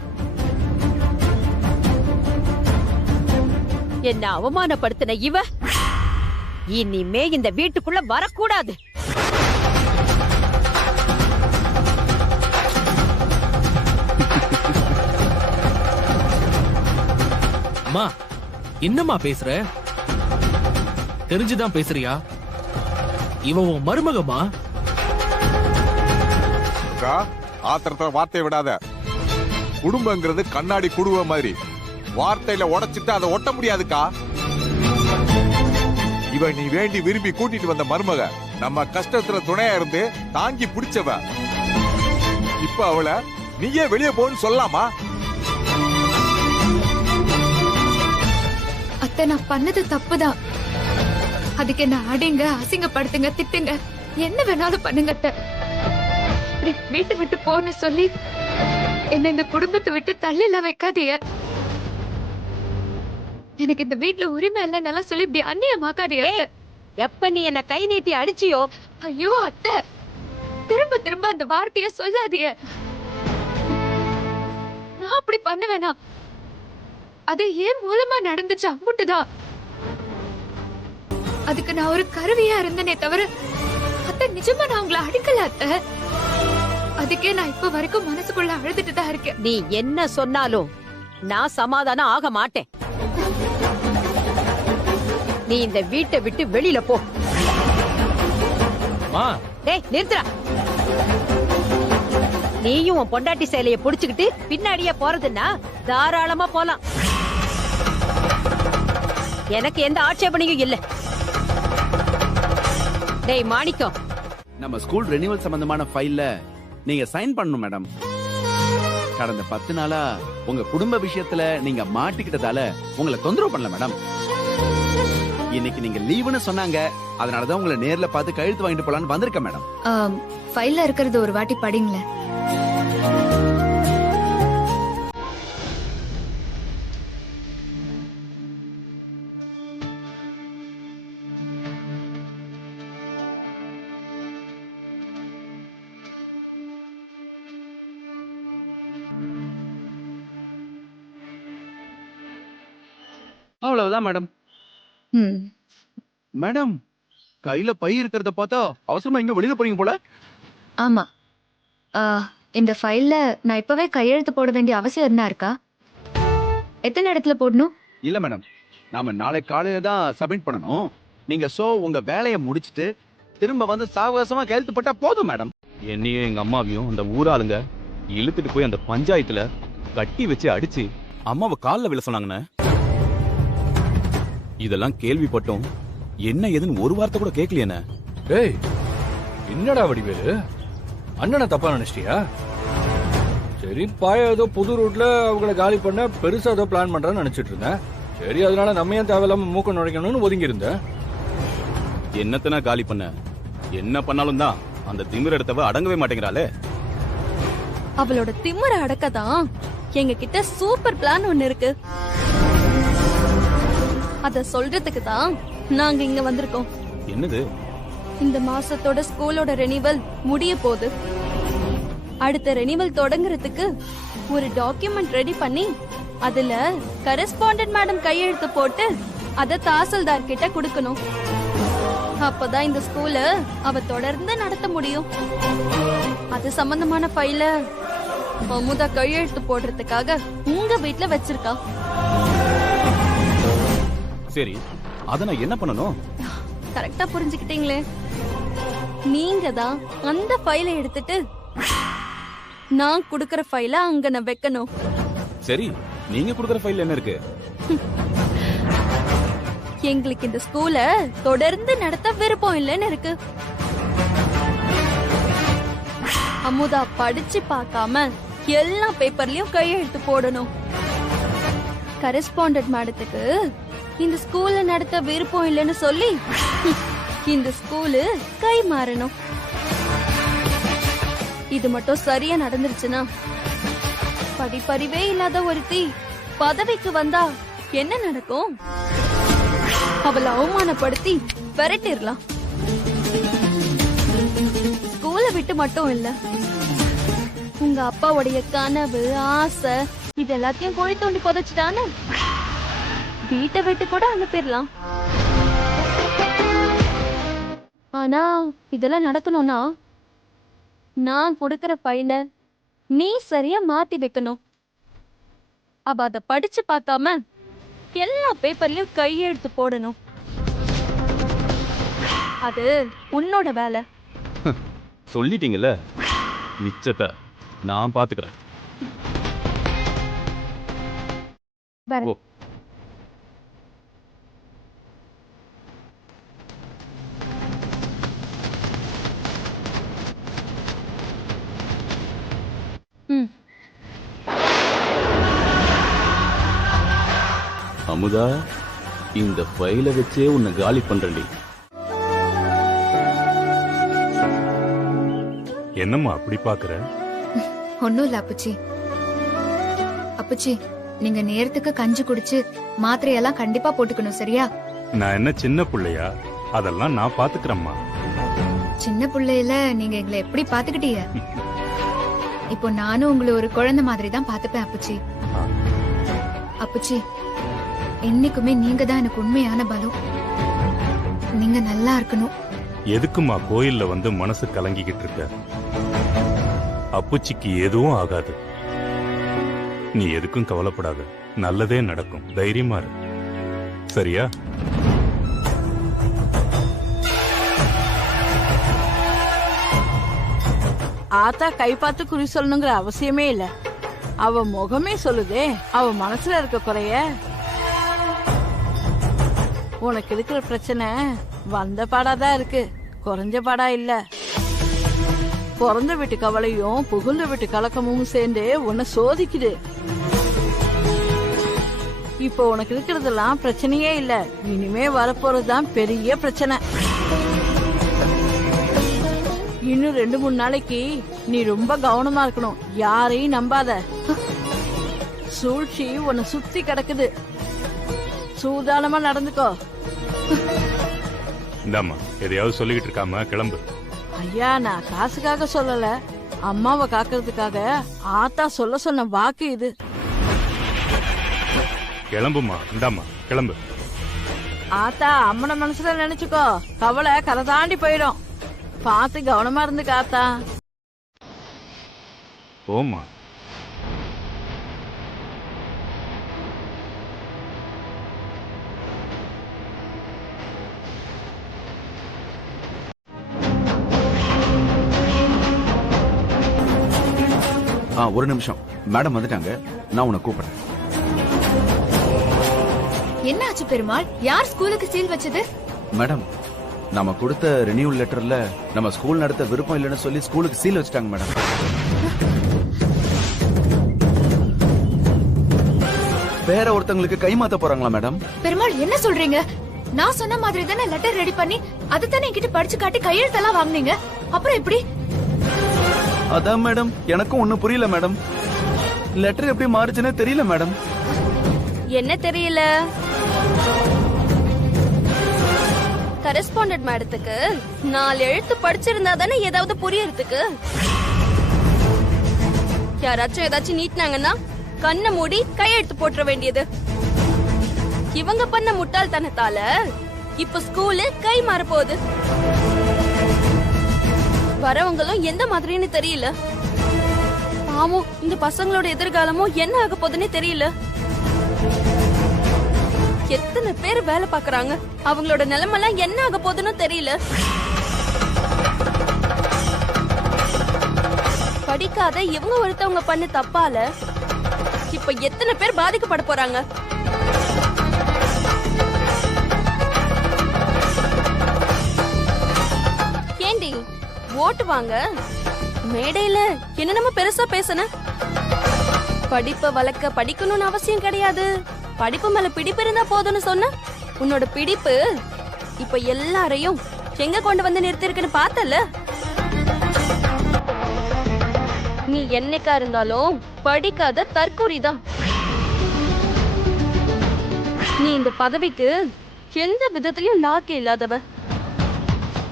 என்ன அவமானப்படுத்தின இவ இனிமே இந்த வீட்டுக்குள்ள வரக்கூடாது. அம்மா என்னம்மா பேசுற? தெரிஞ்சுதான் பேசுறியா? இவ உன் மருமகமா? ஆத்திரத்துல வார்த்தையை விடாத. குடும்பங்கிறது கண்ணாடி குடுவ மாதிரி. வார்த்தையில உடைச்சிட்டு அதை ஒட்ட முடியாதுக்கா. இவ நீ வேண்டி விரும்பி கூட்டிட்டு வந்த மருமக, நம்ம கஷ்டத்துல துணையா இருந்து தாங்கி பிடிச்சவ. இப்ப அவளை நீயே வெளியே போன்னு சொல்லலாமா? அத்தை, நான் பண்ணது தப்புதான். அதுக்கு என்ன அடிங்க, அசிங்கப்படுத்துங்க, திட்டுங்க, என்ன வேணாலும் பண்ணுங்க அத்தை. வீட்டை விட்டு போன்னு சொல்லி என்ன இந்த குடும்பத்தை விட்டு தள்ளிலாம் வைக்காதீங்க. எனக்கு இந்த வீட்டுல உரிமை இல்லைன்னு சொல்லி இப்படி அந்நியமாக்காதீங்க. எப்ப நீ என்ன கை நீட்டி அடிச்சியோ? ஐயோ அத்தை, திரும்ப திரும்ப அந்த வார்த்தைய சொல்லாதீங்க. நான் அப்படி பண்ணுவேனா? அது ஏன் மூலமா நடந்துச்சு அம்புட்டுதான். அதுக்கு நான் ஒரு கருவியா இருந்தனே தவிர அத்தை, நிஜமா நான் உங்களை அடிக்கல அத்தை. அதுக்கே நான் இப்ப வரைக்கும் மனசுக்குள்ள அழுதுட்டு தான் இருக்கேன். நீ என்ன சொன்னாலும் நான் சமாதானம் ஆக மாட்டேன். நீ இந்த வீட்டை விட்டு வெளியில போ. டேய் நிறுத்துடா. நீயும் உன் பொண்டாட்டி சேலைய புடிச்சுக்கிட்டு பின்னாடியே போறதுன்னா தாராளமா போலாம். எனக்கு எந்த ஆட்சேபனையும் இல்ல. டேய் மாணிக்கம், நம்ம ஸ்கூல் ரெனிவல் சம்பந்தமான ஃபைல்ல நீங்க சைன் பண்ணணும் மேடம். கடந்த 10 நாளா உங்க குடும்ப விஷயத்துல நீங்க மாட்டிக்கிட்டதால உங்களை தொந்தரவு பண்ணல மேடம். இன்னைக்கு நீங்க லீவுன்னு சொன்னாங்க, அதனாலதான் உங்களை நேர்ல பார்த்து கழுத்து வாங்கிட்டு போலான்னு வந்திருக்கேன் மேடம். ஃபைல்ல இருக்கிறது ஒரு வாட்டி படிங்களேன். அவ்வளவுதான் மேடம். மேடம், கையில பை இருக்கிறத பார்த்தா அவசரமா எங்க வெளியில போறீங்க போல. ஆமா, இந்த ஃபைல்ல நான் இப்பவே கையெழுத்து போட வேண்டிய அவசியம் என்ன இருக்கா? எத்தனை இடத்துல போடணும்? இல்ல மேடம், நாம நாளை காலையில தான் சப்மிட் பண்ணணும். நீங்க உங்க வேலையை முடிச்சிட்டு திரும்ப வந்து சாவகாசமா கையெழுத்து போட்டா போதும் மேடம். என்னையும் எங்க அம்மாவையும் அந்த ஊராளுங்க இழுத்துட்டு போய் அந்த பஞ்சாயத்துல கட்டி வச்சு அடிச்சு அம்மாவை காலில் விழ சொன்னாங்கண்ணே. இதெல்லாம் கேள்விப்பட்டோம், என்ன ஏதுன்னு ஒரு வார்த்தை கூட கேட்கலையே. டேய், என்னடா வடிவேலு, அண்ணனை தப்பா நினைச்சிட்டியா? சரி பாய ஏதோ புது ரூட்ல அவங்கள காலி பண்ண பெருசா ஏதோ பிளான் பண்றான்னு நினைச்சிட்டு இருந்தேன். சரி அதனால நம்ம ஏன் தேவையில்லாம மூக்க நுழைக்கணும்னு ஒதுங்கி இருந்தேன். என்னத்தனா காலி பண்ண? என்ன பண்ணாலும் தான் அந்த திமிர் எடுத்தவ அடங்கவே மாட்டேங்கிறாளே. அவளோட திமிர அடக்கதான் எங்க கிட்ட சூப்பர் பிளான் ஒண்ணு இருக்கு. அத சொல்றதுக்கு தான் நாங்க இங்க வந்திருக்கோம். என்னது? இந்த மாசத்தோட ஸ்கூலோட ரெனிவல் முடிய போகுது. அடுத்த ரெனிவல் தொடங்குறதுக்கு ஒரு டாக்குமெண்ட் ரெடி பண்ணி அதுல கரஸ்பாண்டன்ட் மேடம் கையெழுத்து போட்டு அத தாசில்தார் கிட்ட கொடுக்கணும். அப்பதான் இந்த ஸ்கூல அவ தொடர்ந்து நடத்த முடியும். அது சம்பந்தமான ஃபைல அமுதா கையெழுத்து போடுறதுக்காக உங்க வீட்ல வச்சிருக்கா. சரி, அத நான் என்ன பண்ணணும்? கரெக்டா புரிஞ்சுக்கிட்டீங்களே. நீங்க தான் அந்த ஃபைலை எடுத்துட்டு நான் குடுக்கற ஃபைல அங்க நான் வைக்கணும். சரி, நீங்க குடுக்கற ஃபைல் என்ன இருக்கு? எங்களுக்கு இந்த ஸ்கூல தொடர்ந்து நடத்த விருப்பம் இல்லைன்னு இருக்கு. அமுதா படிச்சு பார்க்காம எல்லா பேப்பர்லயும் கையெழுத்து போடணும். கரஸ்பாண்டன்ட் மேடத்துக்கு இந்த ஸ்கூல்ல நடத்த விருப்பம் இல்லைன்னு சொல்லி இந்த ஸ்கூலு கை மாறணும். இது மட்டும் சரியா நடந்துருச்சுன்னா படிப்பறிவே இல்லாத ஒருத்தி பதவிக்கு வந்தா என்ன நடக்கும்? அவளை அவமானப்படுத்தி விரட்டிடலாம். ஸ்கூலை விட்டு மட்டும் இல்ல, உங்க அப்பாவுடைய கனவு ஆசை இது எல்லாத்தையும் குழி தோண்டி புதைச்சிட்டான்னு வீட்டை விட்டு கூட அனுப்பிடலாம். ஆனா இதெல்லாம் நடக்கணும்னா நான் கொடுக்கற ஃபைல நீ சரியா மாத்தி வைக்கணும். அவ அத படிச்சு பார்க்காம எல்லா பேப்பர்லயும் கையெழுத்து போடணும். அது உன்னோட வேலை. சொல்லிட்டீங்கல்ல, மிச்சத்தை நான் பாத்துக்கிறேன். ஓ, அமுதா, இந்த ஃபைல வச்சே உன்னை காலி பண்றேன்டி. என்னம்மா அப்படி பாக்குற? ஒண்ணும் இல்ல அப்புச்சி. அப்புச்சி, நீங்க நேரத்துக்கு கஞ்சி குடிச்சு மாத்திரையெல்லாம் கண்டிப்பா போட்டுக்கணும், சரியா? நான் என்ன சின்ன பிள்ளையா? அதெல்லாம் நான் பாத்துக்கிறேம்மா. சின்ன பிள்ளையில நீங்க எங்களை எப்படி பாத்துக்கிட்டீங்க? இப்போ நானும் உங்களை ஒரு குழந்தை மாதிரி தான் பாத்துப்பேன் அப்புச்சி. அப்புச்சி, என்னைக்குமே நீங்க தான் எனக்கு உண்மையான பலம். நீங்க நல்லா இருக்கணும். எதுக்குமா கோயில்ல வந்து மனசு கலங்கிக்கிட்டு இருக்க? அப்புச்சிக்கு எதுவும் ஆகாது. நீ எதுக்கும் கவலைப்படாத, நல்லதே நடக்கும். தைரியமா இரு, சரியா? ஆத்தா கை பார்த்து குறி சொல்லணுங்கிற அவசியமே இல்ல. அவ முகமே சொல்லுதே அவ மனசுல இருக்க குறைய. உனக்கு இருக்கிற பிரச்சனை வந்த பாடாதான் இருக்கு, குறைஞ்ச பாடா இல்ல. பிறந்த வீட்டு கவலையும் புகுந்த வீட்டு கலக்கமும் சேர்ந்து உன்னை சோதிக்குது. இப்போ உனக்கு இருக்கிறதெல்லாம் பிரச்சனையே இல்ல, இனிமே வரப்போறதுதான் பெரிய பிரச்சனை. இன்னும் 2-3 நாளைக்கு நீ ரொம்ப கவனமா இருக்கணும். யாரையும் நம்பாத. சூழ்ச்சி உன்னை சுத்தி கிடக்குது, சூதானமா நடந்துக்கோ. இந்தாம்மா, எதையாவது சொல்லிக்கிட்டு இருக்காம கிளம்பு. ஐயா, நான் காசுக்காக சொல்லல, அம்மாவை காக்கிறதுக்காக ஆத்தா சொல்ல சொன்ன வாக்கு இது. கிளம்புமா, இந்தாம்மா கிளம்பு. ஆத்தா அம்மன மனசுல நினைச்சுக்கோ, கவலை கரை தாண்டி போயிடும். பார்த்து கவனமா இருந்து காத்தா. போமா. ஒரு நிமிஷம், மேடம் வந்துட்டாங்க, நான் உன்னை கூப்பிடுறேன். என்ன ஆச்சு பெருமாள்? யார் ஸ்கூலுக்கு சீல் வச்சது? மேடம், நம்ம கொடுத்த ரெனியூல் லெட்டர்ல நம்ம ஸ்கூல் நடத்த விருப்பம் இல்லைன்னு சொல்லி ஸ்கூலுக்கு சீல் வச்சுட்டாங்க மேடம். வேற ஒருத்தங்களுக்கு கைமாத்த போறாங்களா மேடம்? பெருமாள் என்ன சொல்றீங்க? நான் சொன்ன மாதிரி தானே லெட்டர் ரெடி பண்ணி அதை தானே என்கிட்ட படிச்சு காட்டி கையெழுத்தெல்லாம் வாங்குனீங்க. அப்புறம் எப்படி? அதான் மேடம், எனக்கும் ஒண்ணும் புரியல மேடம். லெட்டர் எப்படி மாறுச்சுன்னு தெரியல மேடம். என்ன தெரியல? கரஸ்பாண்டன்ட் மேடத்துக்கு 4 எழுத்து படிச்சிருந்தா தானே ஏதாவது புரியறதுக்கு. யாராச்சும் ஏதாச்சும் நீட்டினாங்கன்னா கண்ணை மூடி கையெழுத்து போட்டுற வேண்டியது. இவங்க பண்ண முட்டாள்தனத்தால இப்ப ஸ்கூலு கை மாற போகுது. வரவங்களும் எந்த மாதிரின்னு தெரியல. பாவம், இந்த பசங்களோட எதிர்காலமும் என்ன ஆக போகுதுன்னு தெரியல. எத்தனை பேர் வேலை பாக்குறாங்க, அவங்களோட நிலைமெல்லாம் என்ன ஆக போகுதுன்னு தெரியல. படிக்காத இவங்க ஒருத்தவங்க பண்ண தப்பால இப்ப எத்தனை பேர் பாதிக்கப்பட போறாங்க. ஏண்டி ஓட்டு வாங்க மேடையில என்ன நம்ம பெருசா பேசணும்? படிப்பை வளர்க்க படிக்கணும்னு அவசியம் கிடையாது, படிப்பு மேல பிடிப்பு இருந்தா போதும்னு சொன்ன உன்னோட பிடிப்பு இப்ப எல்லாரையும் எங்க கொண்டு வந்து நிறுத்திருக்குன்னு பார்த்தல. நீ என்னைக்கா இருந்தாலும் படிக்காத தற்கூரிதான். நீ இந்த பதவிக்கு எந்த விதத்திலயும் லாக்கே இல்லாதவ.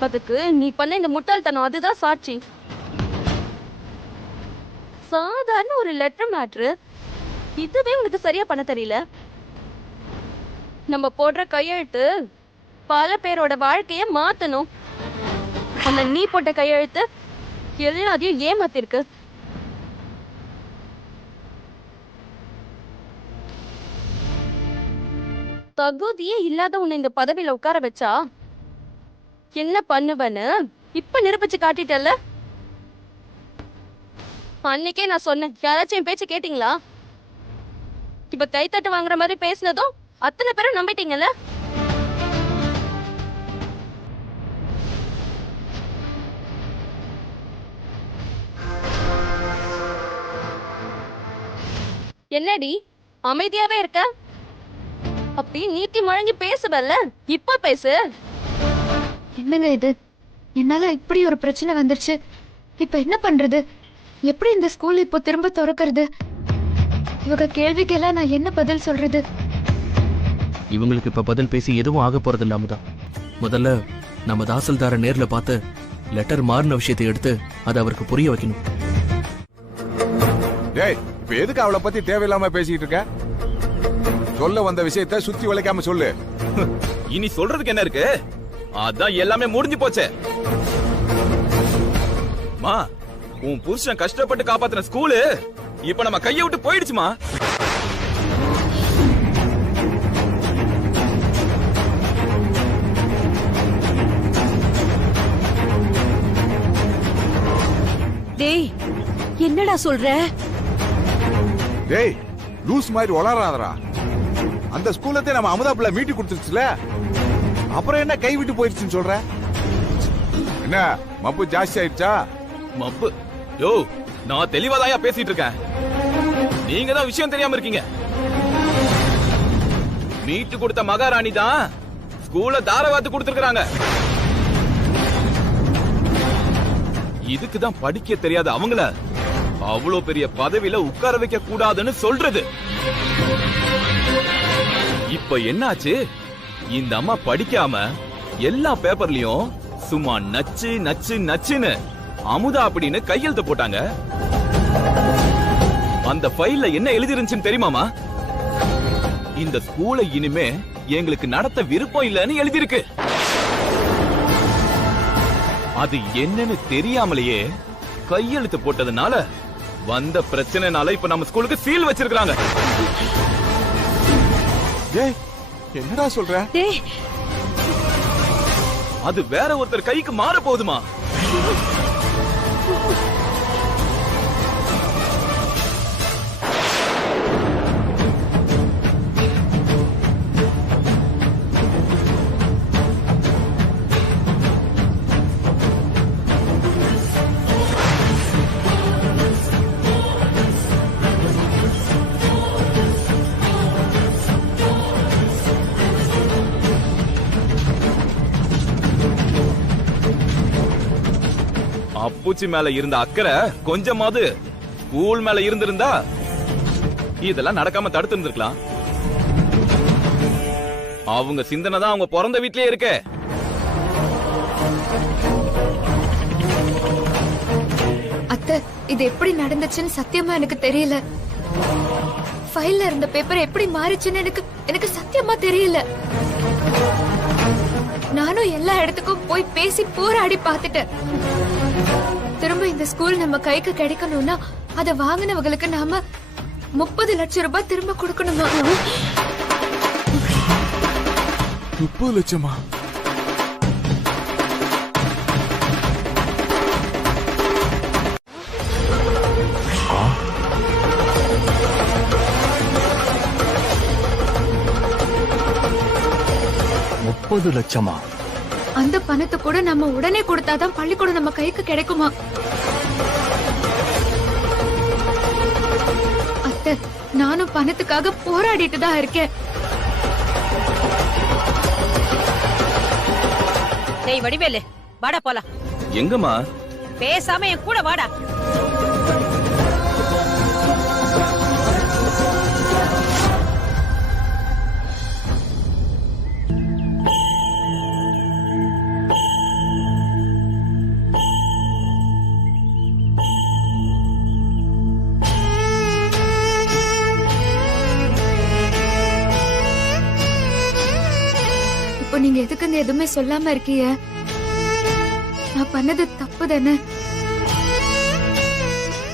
அதுக்கு நீ பண்ண இந்த முட்டாள்தனம் அதுதான் சாட்சி. சாதாரண ஒரு லெட்டர் மேட்ரு, இதுவே உனக்கு சரியா பண்ண தெரியல. நம்ம போடுற கையெழுத்து பல பேரோட வாழ்க்கைய மாத்தணும். அந்த நீ போட்ட கையெழுத்து எல்லாத்தையும் ஏமாத்திருக்கு. தகுதியே இல்லாத உன்னை இந்த பதவியில உட்கார வச்சா என்ன பண்ணுவன்னு இப்ப நிரூபிச்சு காட்டிட்டல. அன்னைக்கே நான் சொன்னேன், யாராச்சும் என் பேச்சு கேட்டீங்களா? இப்ப கைத்தட்டு வாங்குற மாதிரி பேசினதும் அத்தனை பேரும் நம்பிட்டீங்கல்ல. என்னடி அமைதியாவே இருக்க? அப்படி நீட்டி முழங்கி பேசுவல்ல, இப்ப பேசு. என்னங்க இது? என்னால இப்படி ஒரு பிரச்சனை வந்துருச்சு. இப்ப என்ன பண்றது? எப்படி இந்த ஸ்கூல் இப்போ திரும்ப திறக்கிறது? இவங்க கேள்விக்கெல்லாம் நான் என்ன பதில் சொல்றது? இவங்களுக்கு இப்ப பதில் பேசி எதுவும் ஆக போறது இல்லாமதான். முதல்ல நம்ம தாசில்தார நேர்ல பார்த்து லெட்டர் மாறின விஷயத்தை எடுத்து அதை அவருக்கு புரிய வைக்கணும். டேய், இப்ப எதுக்கு அவளை பத்தி தேவையில்லாம பேசிக்கிட்டு இருக்க? சொல்ல வந்த விஷயத்தை சுத்தி வளைக்காம சொல்லு. இனி சொல்றதுக்கு என்ன இருக்கு? அதான் எல்லாமே முடிஞ்சு போச்சே. மா, உன் புருஷன் கஷ்டப்பட்டு காப்பாத்தின ஸ்கூலு இப்ப நம்ம கையை விட்டு போயிடுச்சுமா. டேய், என்னடா சொல்ற? டேய், லூஸ் மாதிரி வளராதடா. அந்த ஸ்கூலத்தை நம்ம அமுதாப்புல மீட்டி கொடுத்துருச்சுல, அப்புறம் என்ன கை விட்டு போயிடுச்சுன்னு சொல்ற? என்ன மப்பு ஜாஸ்தி ஆயிடுச்சா? மப்பு? யோ, நான் தெளிவாதான் பேசிட்டு இருக்கேன். நீங்க தான் விஷயம் தெரியாம இருக்கீங்க. மீட்டு கொடுத்த மகாராணி தான் ஸ்கூல தாரவாத்து கொடுத்திருக்காங்க. இதுக்குதான் படிக்க தெரியாத அவங்கள அவ்வளவு பெரிய பதவியில உட்கார வைக்க கூடாதுன்னு சொல்றது. இப்ப என்னாச்சு? இந்த அம்மா படிக்காம எல்லா பேப்பர்லயும் சும்மா நச்சு நச்சு நச்சுன்னு அமுதா அப்படின்னு கையெழுத்து போட்டாங்க. அந்த ஃபைல்ல என்ன எழுதி இருந்துச்சுன்னு தெரியுமாமா? இந்த ஸ்கூலை இனிமே எங்களுக்கு நடத்த விருப்பம் இல்லைன்னு எழுதிருக்கு. அது என்னன்னு தெரியாமலேயே கையெழுத்து போட்டதுனால வந்த பிரச்சனைனால இப்ப நம்ம ஸ்கூலுக்கு சீல் வச்சிருக்காங்க. என்னடா சொல்ற? அது வேற ஒருத்தர் கைக்கு மாற போகுதுமா. பூச்சி மேல இருந்த அக்கறை கொஞ்சமாவது ஸ்கூல் மேல இருந்திருந்தா இதெல்லாம் நடக்காம தடுத்து இருந்திருக்கலாம். அவங்க சிந்தனை தான் அவங்க பிறந்த வீட்லயே இருக்கு. அத்தை, இது எப்படி நடந்துச்சுன்னு சத்தியமா எனக்கு தெரியல. ஃபைல்ல இருந்த பேப்பர் எப்படி மாறிச்சுன்னு எனக்கு சத்தியமா தெரியல. நானும் எல்லா இடத்துக்கும் போய் பேசி போராடி பார்த்துட்டேன். திரும்ப இந்த ஸ்கூல் நம்ம கைக்கு கிடைக்கணும்னா அதை வாங்கினவங்களுக்கு நாம 30 லட்சம் ரூபாய் திரும்ப கொடுக்கணுமா? 30 லட்சமா? லட்சமா? அந்த பணத்தை கூட நம்ம உடனே கொடுத்தாதான் பள்ளிக்கூடம் நம்ம கைக்கு கிடைக்குமா? அத்தை, நானும் பணத்துக்காக போராடிட்டு தான் இருக்கேன். டேய் வடிவேலு, வாடா போலாம். எங்கம்மா? பேசாம என் கூட வாடா. இப்போ நீங்க எதுக்குங்க எதுவுமே சொல்லாம இருக்கீங்க? நான் பண்ணது தப்பு தானே?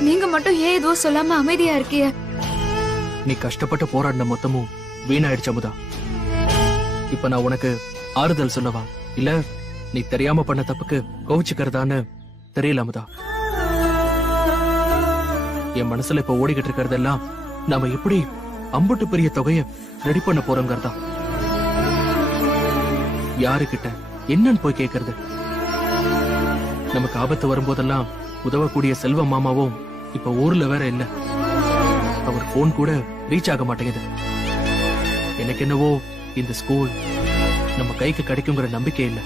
நீங்க மட்டும் ஏன் எதுவும் சொல்லாம அமைதியா இருக்கீங்க? நீ கஷ்டப்பட்டு போராடின மொத்தமும் வீணாயிடுச்சு அமுதா. இப்ப நான் உனக்கு ஆறுதல் சொல்லவா, இல்ல நீ தெரியாம பண்ண தப்புக்கு கோவிச்சுக்கிறதான்னு தெரியல அமுதா. என் மனசுல இப்ப ஓடிக்கிட்டு இருக்கிறதெல்லாம் நாம எப்படி அம்புட்டு பெரிய தொகையை ரெடி பண்ண போறோங்கிறதா. யாருக்கிட்ட என்னன்னு போய் கேக்குறது? நமக்கு ஆபத்து வரும்போதெல்லாம் உதவக்கூடிய செல்வ மாமாவும் இப்ப ஊர்ல வேற இல்ல. அவர் போன் கூட ரீச் ஆக மாட்டேங்குது. எனக்கு என்னவோ இந்த ஸ்கூல் நம்ம கைக்கு கிடைக்குங்கிற நம்பிக்கை இல்ல.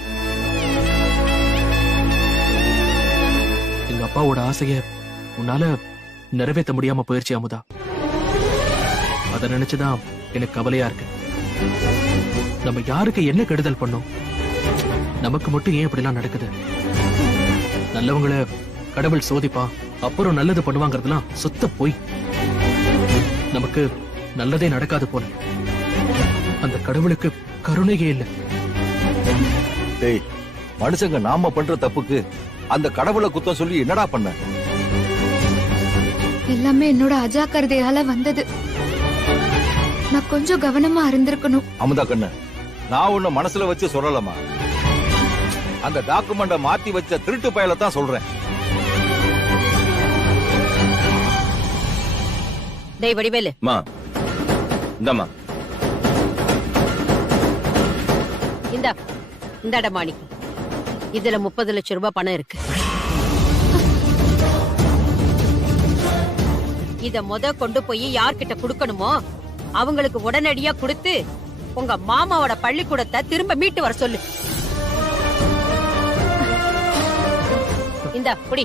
எங்க அப்பாவோட ஆசைய உன்னால நிறைவேற்ற முடியாம போயிருச்சு அமுதா. அத நினைச்சுதான் எனக்கு கவலையா இருக்கு. நம்ம யாருக்கு என்ன கெடுதல் பண்ணோம்? நமக்கு மட்டும் ஏன் இப்படிலாம் நடக்குது? நல்லவங்கள கடவுள் சோதிப்பா, அப்புறம் நல்லது பண்ணுவாங்கிறதுலாம் சுத்த போய். நமக்கு நல்லதே நடக்காது போல. அந்த கடவுளுக்கு கருணையே இல்ல. டேய், மனுஷங்க நாம பண்ற தப்புக்கு அந்த கடவுளை குத்தம் சொல்லி என்னடா பண்ண? எல்லாமே என்னோட அஜாக்கிரதையால வந்தது. நான் கொஞ்சம் கவனமா இருந்திருக்கணும். அமுதா கண்ணு, நான் உன்னை மனசுல வச்சு சொல்லலாமா? அந்த டாக்குமெண்ட மாத்தி வச்ச திருட்டு பயல தான் சொல்றேன். டேய் வடிவேலு, மா இந்தம்மா. இந்தாடா மாணிக்கு, இதுல 30 லட்சம் ரூபாய் பணம் இருக்கு. இத கொண்டு போய் யார்கிட்ட குடுக்கணுமோ அவங்களுக்கு உடனடியா கொடுத்து உங்க மாமாவோட பள்ளிக்கூடத்தை திரும்ப மீட்டு வர சொல்லு. இந்தா புடி.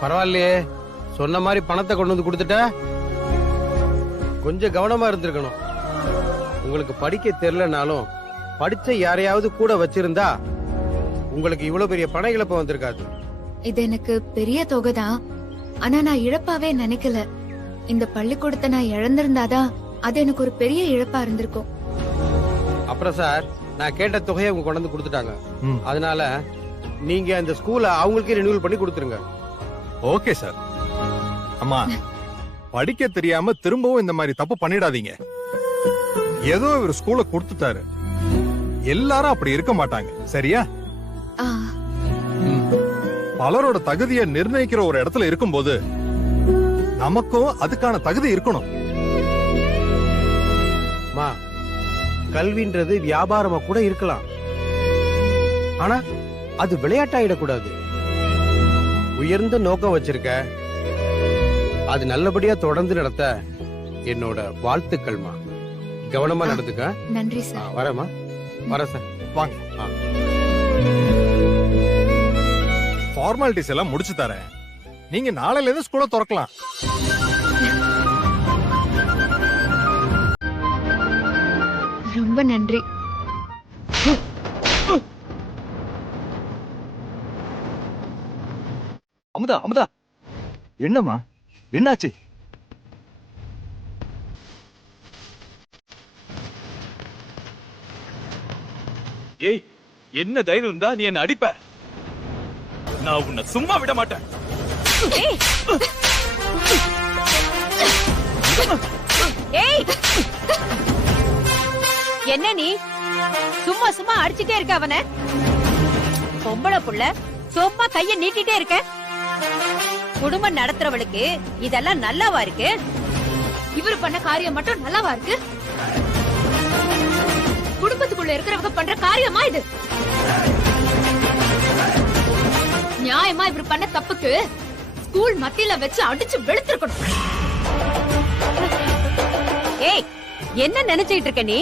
பரவாயில்லையே, சொன்ன மாதிரி பணத்தை கொண்டு வந்து கொடுத்துட்ட. கொஞ்சம் கவனமா இருந்திருக்கணும். உங்களுக்கு படிக்க தெரியலனாலும் படிச்ச யாரையாவது கூட வச்சிருந்தா உங்களுக்கு இவ்வளவு பெரிய பண இழப்பு வந்திருக்காது. இது எனக்கு பெரிய தொகைதான். ஆனா நான் இழப்பாவே நினைக்கல. இந்த பள்ளிக்கூடத்தை நான் இழந்திருந்தாதான் அது எனக்கு ஒரு பெரிய இழப்பா இருந்திருக்கும். அப்புறம் சார், நான் கேட்ட தொகையை அவங்க கொண்டு வந்து கொடுத்துட்டாங்க. அதனால நீங்க அந்த ஸ்கூலை அவங்களுக்கே ரினியூவல் பண்ணி கொடுத்துருங்க. Okay sir. அம்மா, படிக்க தெரியாம திரும்பவும் இந்த மாதிரி தப்பு பண்ணிடாதீங்க. ஏதோ இவர் ஸ்கூலை கொடுத்துட்டாரு, எல்லாரும் அப்படி இருக்க மாட்டாங்க. சரியா? பலரோட தகுதியை நிர்ணயிக்கிற ஒரு இடத்துல இருக்கும்போது நமக்கும் அதுக்கான தகுதி இருக்கணும். கல்வின்றது வியாபாரமா கூட இருக்கலாம், ஆனா அது விளையாட்டாயிடக்கூடாது. உயர்ந்த நோக்கம் வச்சிருக்க, அது நல்லபடியா தொடர்ந்து நடத்த என்னோட வாழ்த்துக்கள்மா. கவனமா நடந்துக்க. நன்றி சார். வரேம்மா. வரேன் சார். வாங்க. ஃபார்மாலிட்டிஸ் எல்லாம் முடிச்சு தரேன். நீங்க நாளையில இருந்து ஸ்கூலை திறக்கலாம். ரொம்ப நன்றி. அமுதா அமுதா, என்னம்மா என்னாச்சு? ஏய், என்ன தைரியம் இருந்தா நீ என்ன அடிப்ப? நான் உன்னை சும்மா விட மாட்டேன். ஏய், என்ன நீ சும்மா சும்மா அடிச்சுட்டே இருக்க அவனை? பொம்பளை புள்ள சும்மா கைய நீட்டிட்டே இருக்க. குடும்பம் நடத்துறவளுக்கு இதெல்லாம் நல்லாவா இருக்கு? இவரு பண்ண காரியம் மட்டும் நல்லாவா இருக்கு? குடும்பத்துக்குள்ள இருக்கிறவங்க பண்ற காரியமா இது? நியாயமா இவர் பண்ண தப்புக்கு ஸ்கூல் மத்தியில வச்சு அடிச்சு வெளுத்திருக்கணும். ஏய், என்ன நினைச்சிட்டு இருக்க நீ?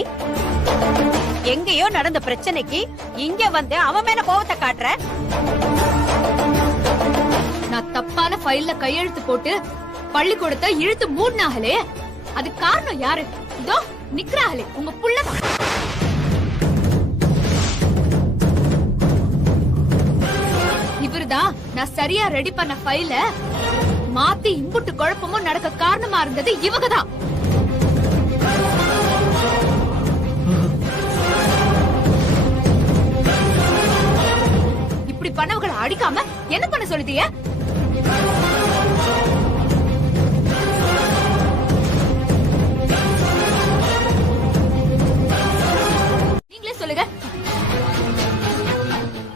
எங்கேயோ நடந்த பிரச்சனைக்கு இங்க வந்து அவன் மேல கோவத்தை காட்டுற. நான் தப்பான ஃபைல்ல கையெழுத்து போட்டு பள்ளிக்கூடத்தை இழுத்து மூடினாங்களே, அது காரணம் யாரு? இதோ நிக்கிறாங்களே உங்க புள்ளதான். இவருதான் நான் சரியா ரெடி பண்ண ஃபைல மாத்தி இம்புட்டு குழப்பமும் நடக்க காரணமா இருந்தது இவங்கதான். இப்படி பண்ணவங்களை அடிக்காம என்ன பண்ண சொல்லுதிய? நீங்களே சொல்லுங்க.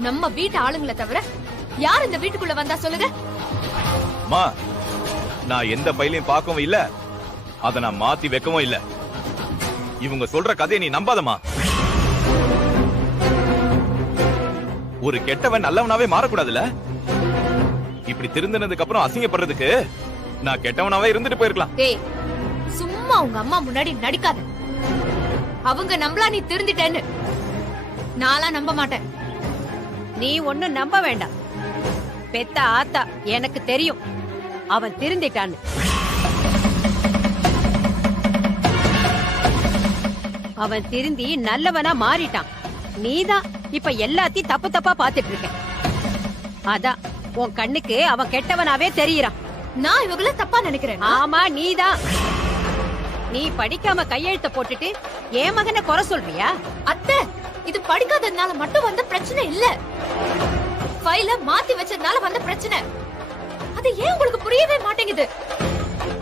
நம்ம வீட்டு ஆளுங்களை தவிர யார் இந்த வீட்டுக்குள்ள வந்தா சொல்லுங்க. மா, நான் எந்த பையிலையும் பார்க்கவும் இல்ல, அத நான் மாத்தி வைக்கவும் இல்ல. இவங்க சொல்ற கதையை நீ நம்பாதமா. ஒரு கெட்டவன் நல்லவனாவே மாறக்கூடாதுல. இப்படி திருந்தினதுக்கு அப்புறம் அசிங்கப்படுறதுக்கு நான் கெட்டவனாவே இருந்துட்டு போயிருக்கலாம். டேய், சும்மா உங்க அம்மா முன்னாடி நடிக்காத. அவங்க நம்பலா நீ திருந்திட்டேன்னு. நான்லாம் நம்ப மாட்டேன். நீ ஒண்ணும் நம்ப வேண்டாம். பெத்த ஆத்தா எனக்கு தெரியும் அவன் திருந்திட்டான்னு. அவன் திருந்தி நல்லவனா மாறிட்டான். நீதான் இப்ப எல்லாத்தையும் தப்பு தப்பா பாத்துட்டு இருக்க. அதான் உன் கண்ணுக்கு அவன் கெட்டவனாவே தெரியறான். நான் இவங்கள தப்பா நினைக்கிறேன். ஆமா, நீதான். நீ படிக்காம கையெழுத்த போட்டுட்டு என் மகனை குறை சொல்றியா? அத்தை, இது படிக்காததுனால மட்டும் வந்த பிரச்சனை இல்ல, ஃபைல மாத்தி வச்சதுனால வந்த பிரச்சனை. அது ஏன் உங்களுக்கு புரியவே மாட்டேங்குது?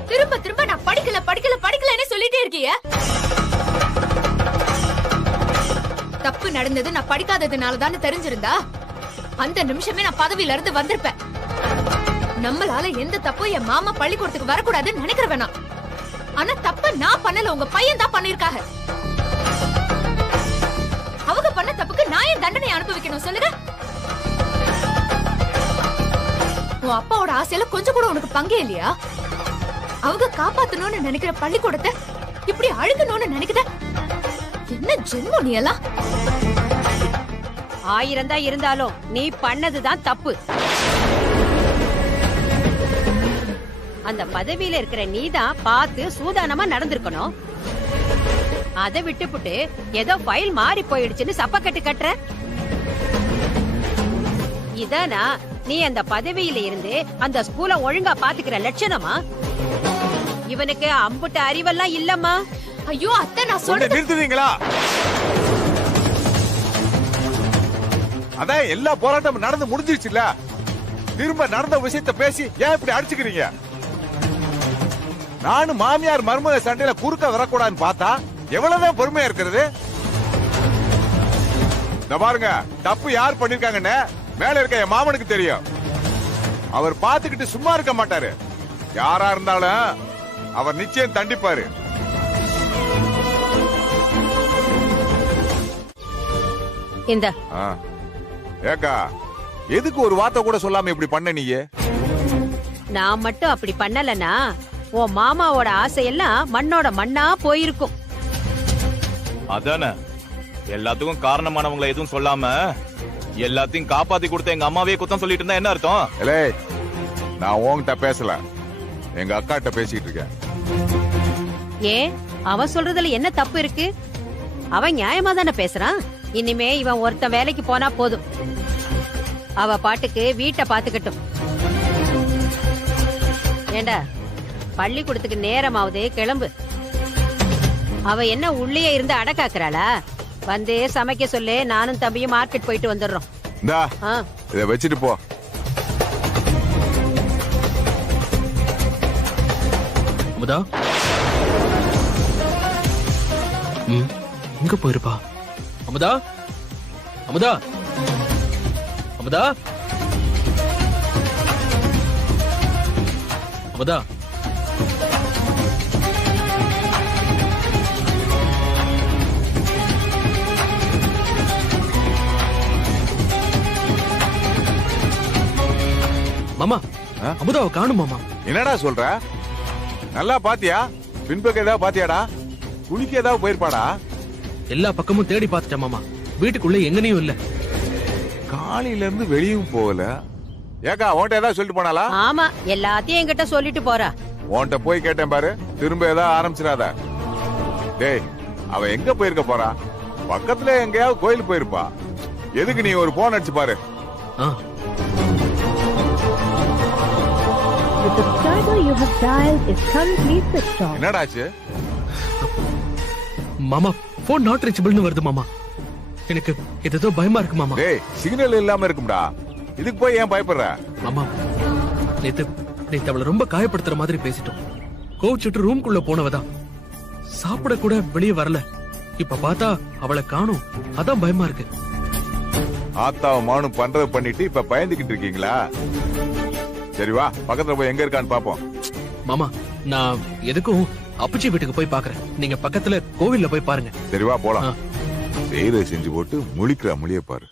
திரும்ப திரும்ப நான் படிக்கல படிக்கல படிக்கலன்னு சொல்லிட்டே இருக்கீங்க. தப்பு நடந்தது நான் படிக்காததுனால தான் தெரிஞ்சிருந்தா அந்த நிமிஷமே நான் பதவியில இருந்து வந்திருப்பேன். நம்மளால எந்த தப்பும் என் மாமா பள்ளிக்கூடத்துக்கு வரக்கூடாதுன்னு நினைக்கிற வேணாம். ஆனா தப்ப நான் பண்ணல, உங்க பையன் தான் பண்ணிருக்காங்க. அவங்க பண்ண தப்புக்கு நான் ஏன் தண்டனை அனுபவிக்கணும் சொல்லுங்க? உன் அப்பாவோட ஆசையில கொஞ்சம் கூட உனக்கு பங்கே இல்லையா? அவங்க காப்பாத்தணும்னு நினைக்கிற பள்ளிக்கூடத்தை இப்படி அழுகணும்னு நினைக்கிற என்ன ஜென்மம் நீ எல்லாம்? 1000 தான் இருந்தாலும் நீ பண்ணதுதான் தப்பு. அந்த பதவியில இருக்கிற நீதான் பார்த்து சூதானமா நடந்திருக்கணும். அதை விட்டுப்புட்டு ஏதோ ஃபைல் மாறி போயிடுச்சுன்னு சப்பக்கட்டு கட்டுற. இதானா நீ அந்த பதவியில இருந்து அந்த ஸ்கூல ஒழுங்கா பாத்துக்கிற லட்சணமா? இவனுக்கு அம்புட்ட அறிவெல்லாம் இல்லம்மா. ஐயோ அத்தை, நான் சொல்ல நிறுத்துவீங்களா? அதான் எல்லா போராட்டமும் நடந்து முடிஞ்சிருச்சுல. திரும்ப நடந்த விஷயத்த பேசி ஏன் இப்படி அடிச்சுக்கிறீங்க? நானும் மாமியார் மருமக சண்டையில குறுக்க வரக்கூடாதுன்னு பார்த்தா எவ்வளவுதான் பொறுமையா இருக்கிறது? இந்த பாருங்க, தப்பு யார் பண்ணிருக்காங்கன்னு மேல இருக்க என் மாமனுக்கு தெரியும். அவர் பாத்துக்கிட்டு சும்மா இருக்க மாட்டாரு. யாரா இருந்தாலும் அவர் நிச்சயம் தண்டிப்பாரு. இந்த ஏக்கா, எதுக்கு ஒரு வார்த்தை கூட சொல்லாம இப்படி பண்ண நீயே? நான் மட்டும் அப்படி பண்ணலனா உன் மாமாவோட ஆசையெல்லாம் மண்ணோட மண்ணா போயிருக்கும். அதானே எல்லாத்துக்கும் காரணமானவங்களை எதுவும் சொல்லாம எல்லாத்தையும் காப்பாத்தி கொடுத்த எங்க அம்மாவே குத்தம் சொல்லிட்டு இருந்தா என்ன அர்த்தம்? ஏலே, நான் உன்கிட்ட பேசல, எங்க அக்காட்ட பேசிட்டு இருக்கேன். ஏன் அவன் சொல்றதுல என்ன தப்பு இருக்கு? அவன் நியாயமா தானே பேசுறான். இனிமே இவன் ஒருத்தன் வேலைக்கு போனா போதும், அவ பாட்டுக்கு வீட்டை பாத்துக்கட்டும். ஏண்டா பள்ளிக்கூடத்துக்கு நேரமாவது கிளம்பு. அவ என்ன உள்ளே இருந்து அடக்காக்குறாளா? வந்து சமைக்க சொல்லு, நானும் தம்பியும் மார்க்கெட் போயிட்டு வந்துடுறோம். இந்தா இத வச்சிட்டு போ. அமுதா எங்க போயிருப்பா? அமுதா அமுதா அமுதா அமுதா மாமா, அமுதாவை காணும் மாமா. என்னடா சொல்ற? நல்லா பாத்தியா? பின்பக்கம் ஏதாவது பாத்தியாடா? குளிக்க ஏதாவது போயிருப்பாடா? எல்லா பக்கமும் தேடி பார்த்துட்டேன் மாமா, வீட்டுக்குள்ள எங்கனையும் இல்ல. காலையில இருந்து வெளியும் போகல. ஏக்கா உன்கிட்ட ஏதாவது சொல்லிட்டு போனாலா? ஆமா, எல்லாத்தையும் என்கிட்ட சொல்லிட்டு போறா. உன்கிட்ட போய் கேட்டேன் பாரு, திரும்ப ஏதாவது ஆரம்பிச்சிடாத. டேய், அவ எங்க போயிருக்க போறா? பக்கத்துல எங்கேயாவது கோயில் போயிருப்பா. எதுக்கு நீ ஒரு போன் அடிச்சு பாரு. என்னடாச்சு மாமா? போன் நாட் ரீச்சபிள்னு வருது மாமா. எனக்கு ஏதோ பயமா இருக்கு மாமா. டேய், சிக்னல் இல்லாம இருக்கும்டா, இதுக்கு போய் ஏன் பயப்படுற? மாமா, நேத்து அவளை ரொம்ப காயப்படுத்துற மாதிரி பேசிட்டோம். கோவிச்சுட்டு ரூம்குள்ள போனவதான் சாப்பிட கூட வெளியே வரல. இப்ப பார்த்தா அவளை காணோம், அதான் பயமா இருக்கு. ஆத்தாவ மானும் பண்றது பண்ணிட்டு இப்ப பயந்துகிட்டு இருக்கீங்களா? சரி வா, பக்கத்துல போய் எங்க இருக்கான்னு பாப்போம். மாமா, நான் எதுக்கும் அப்பச்சி வீட்டுக்கு போய் பாக்குறேன், நீங்க பக்கத்துல கோவில்ல போய் பாருங்க. சரி வா போலாம். செய்யறதை செஞ்சு போட்டு முழிக்கிற மொழிய பாரு.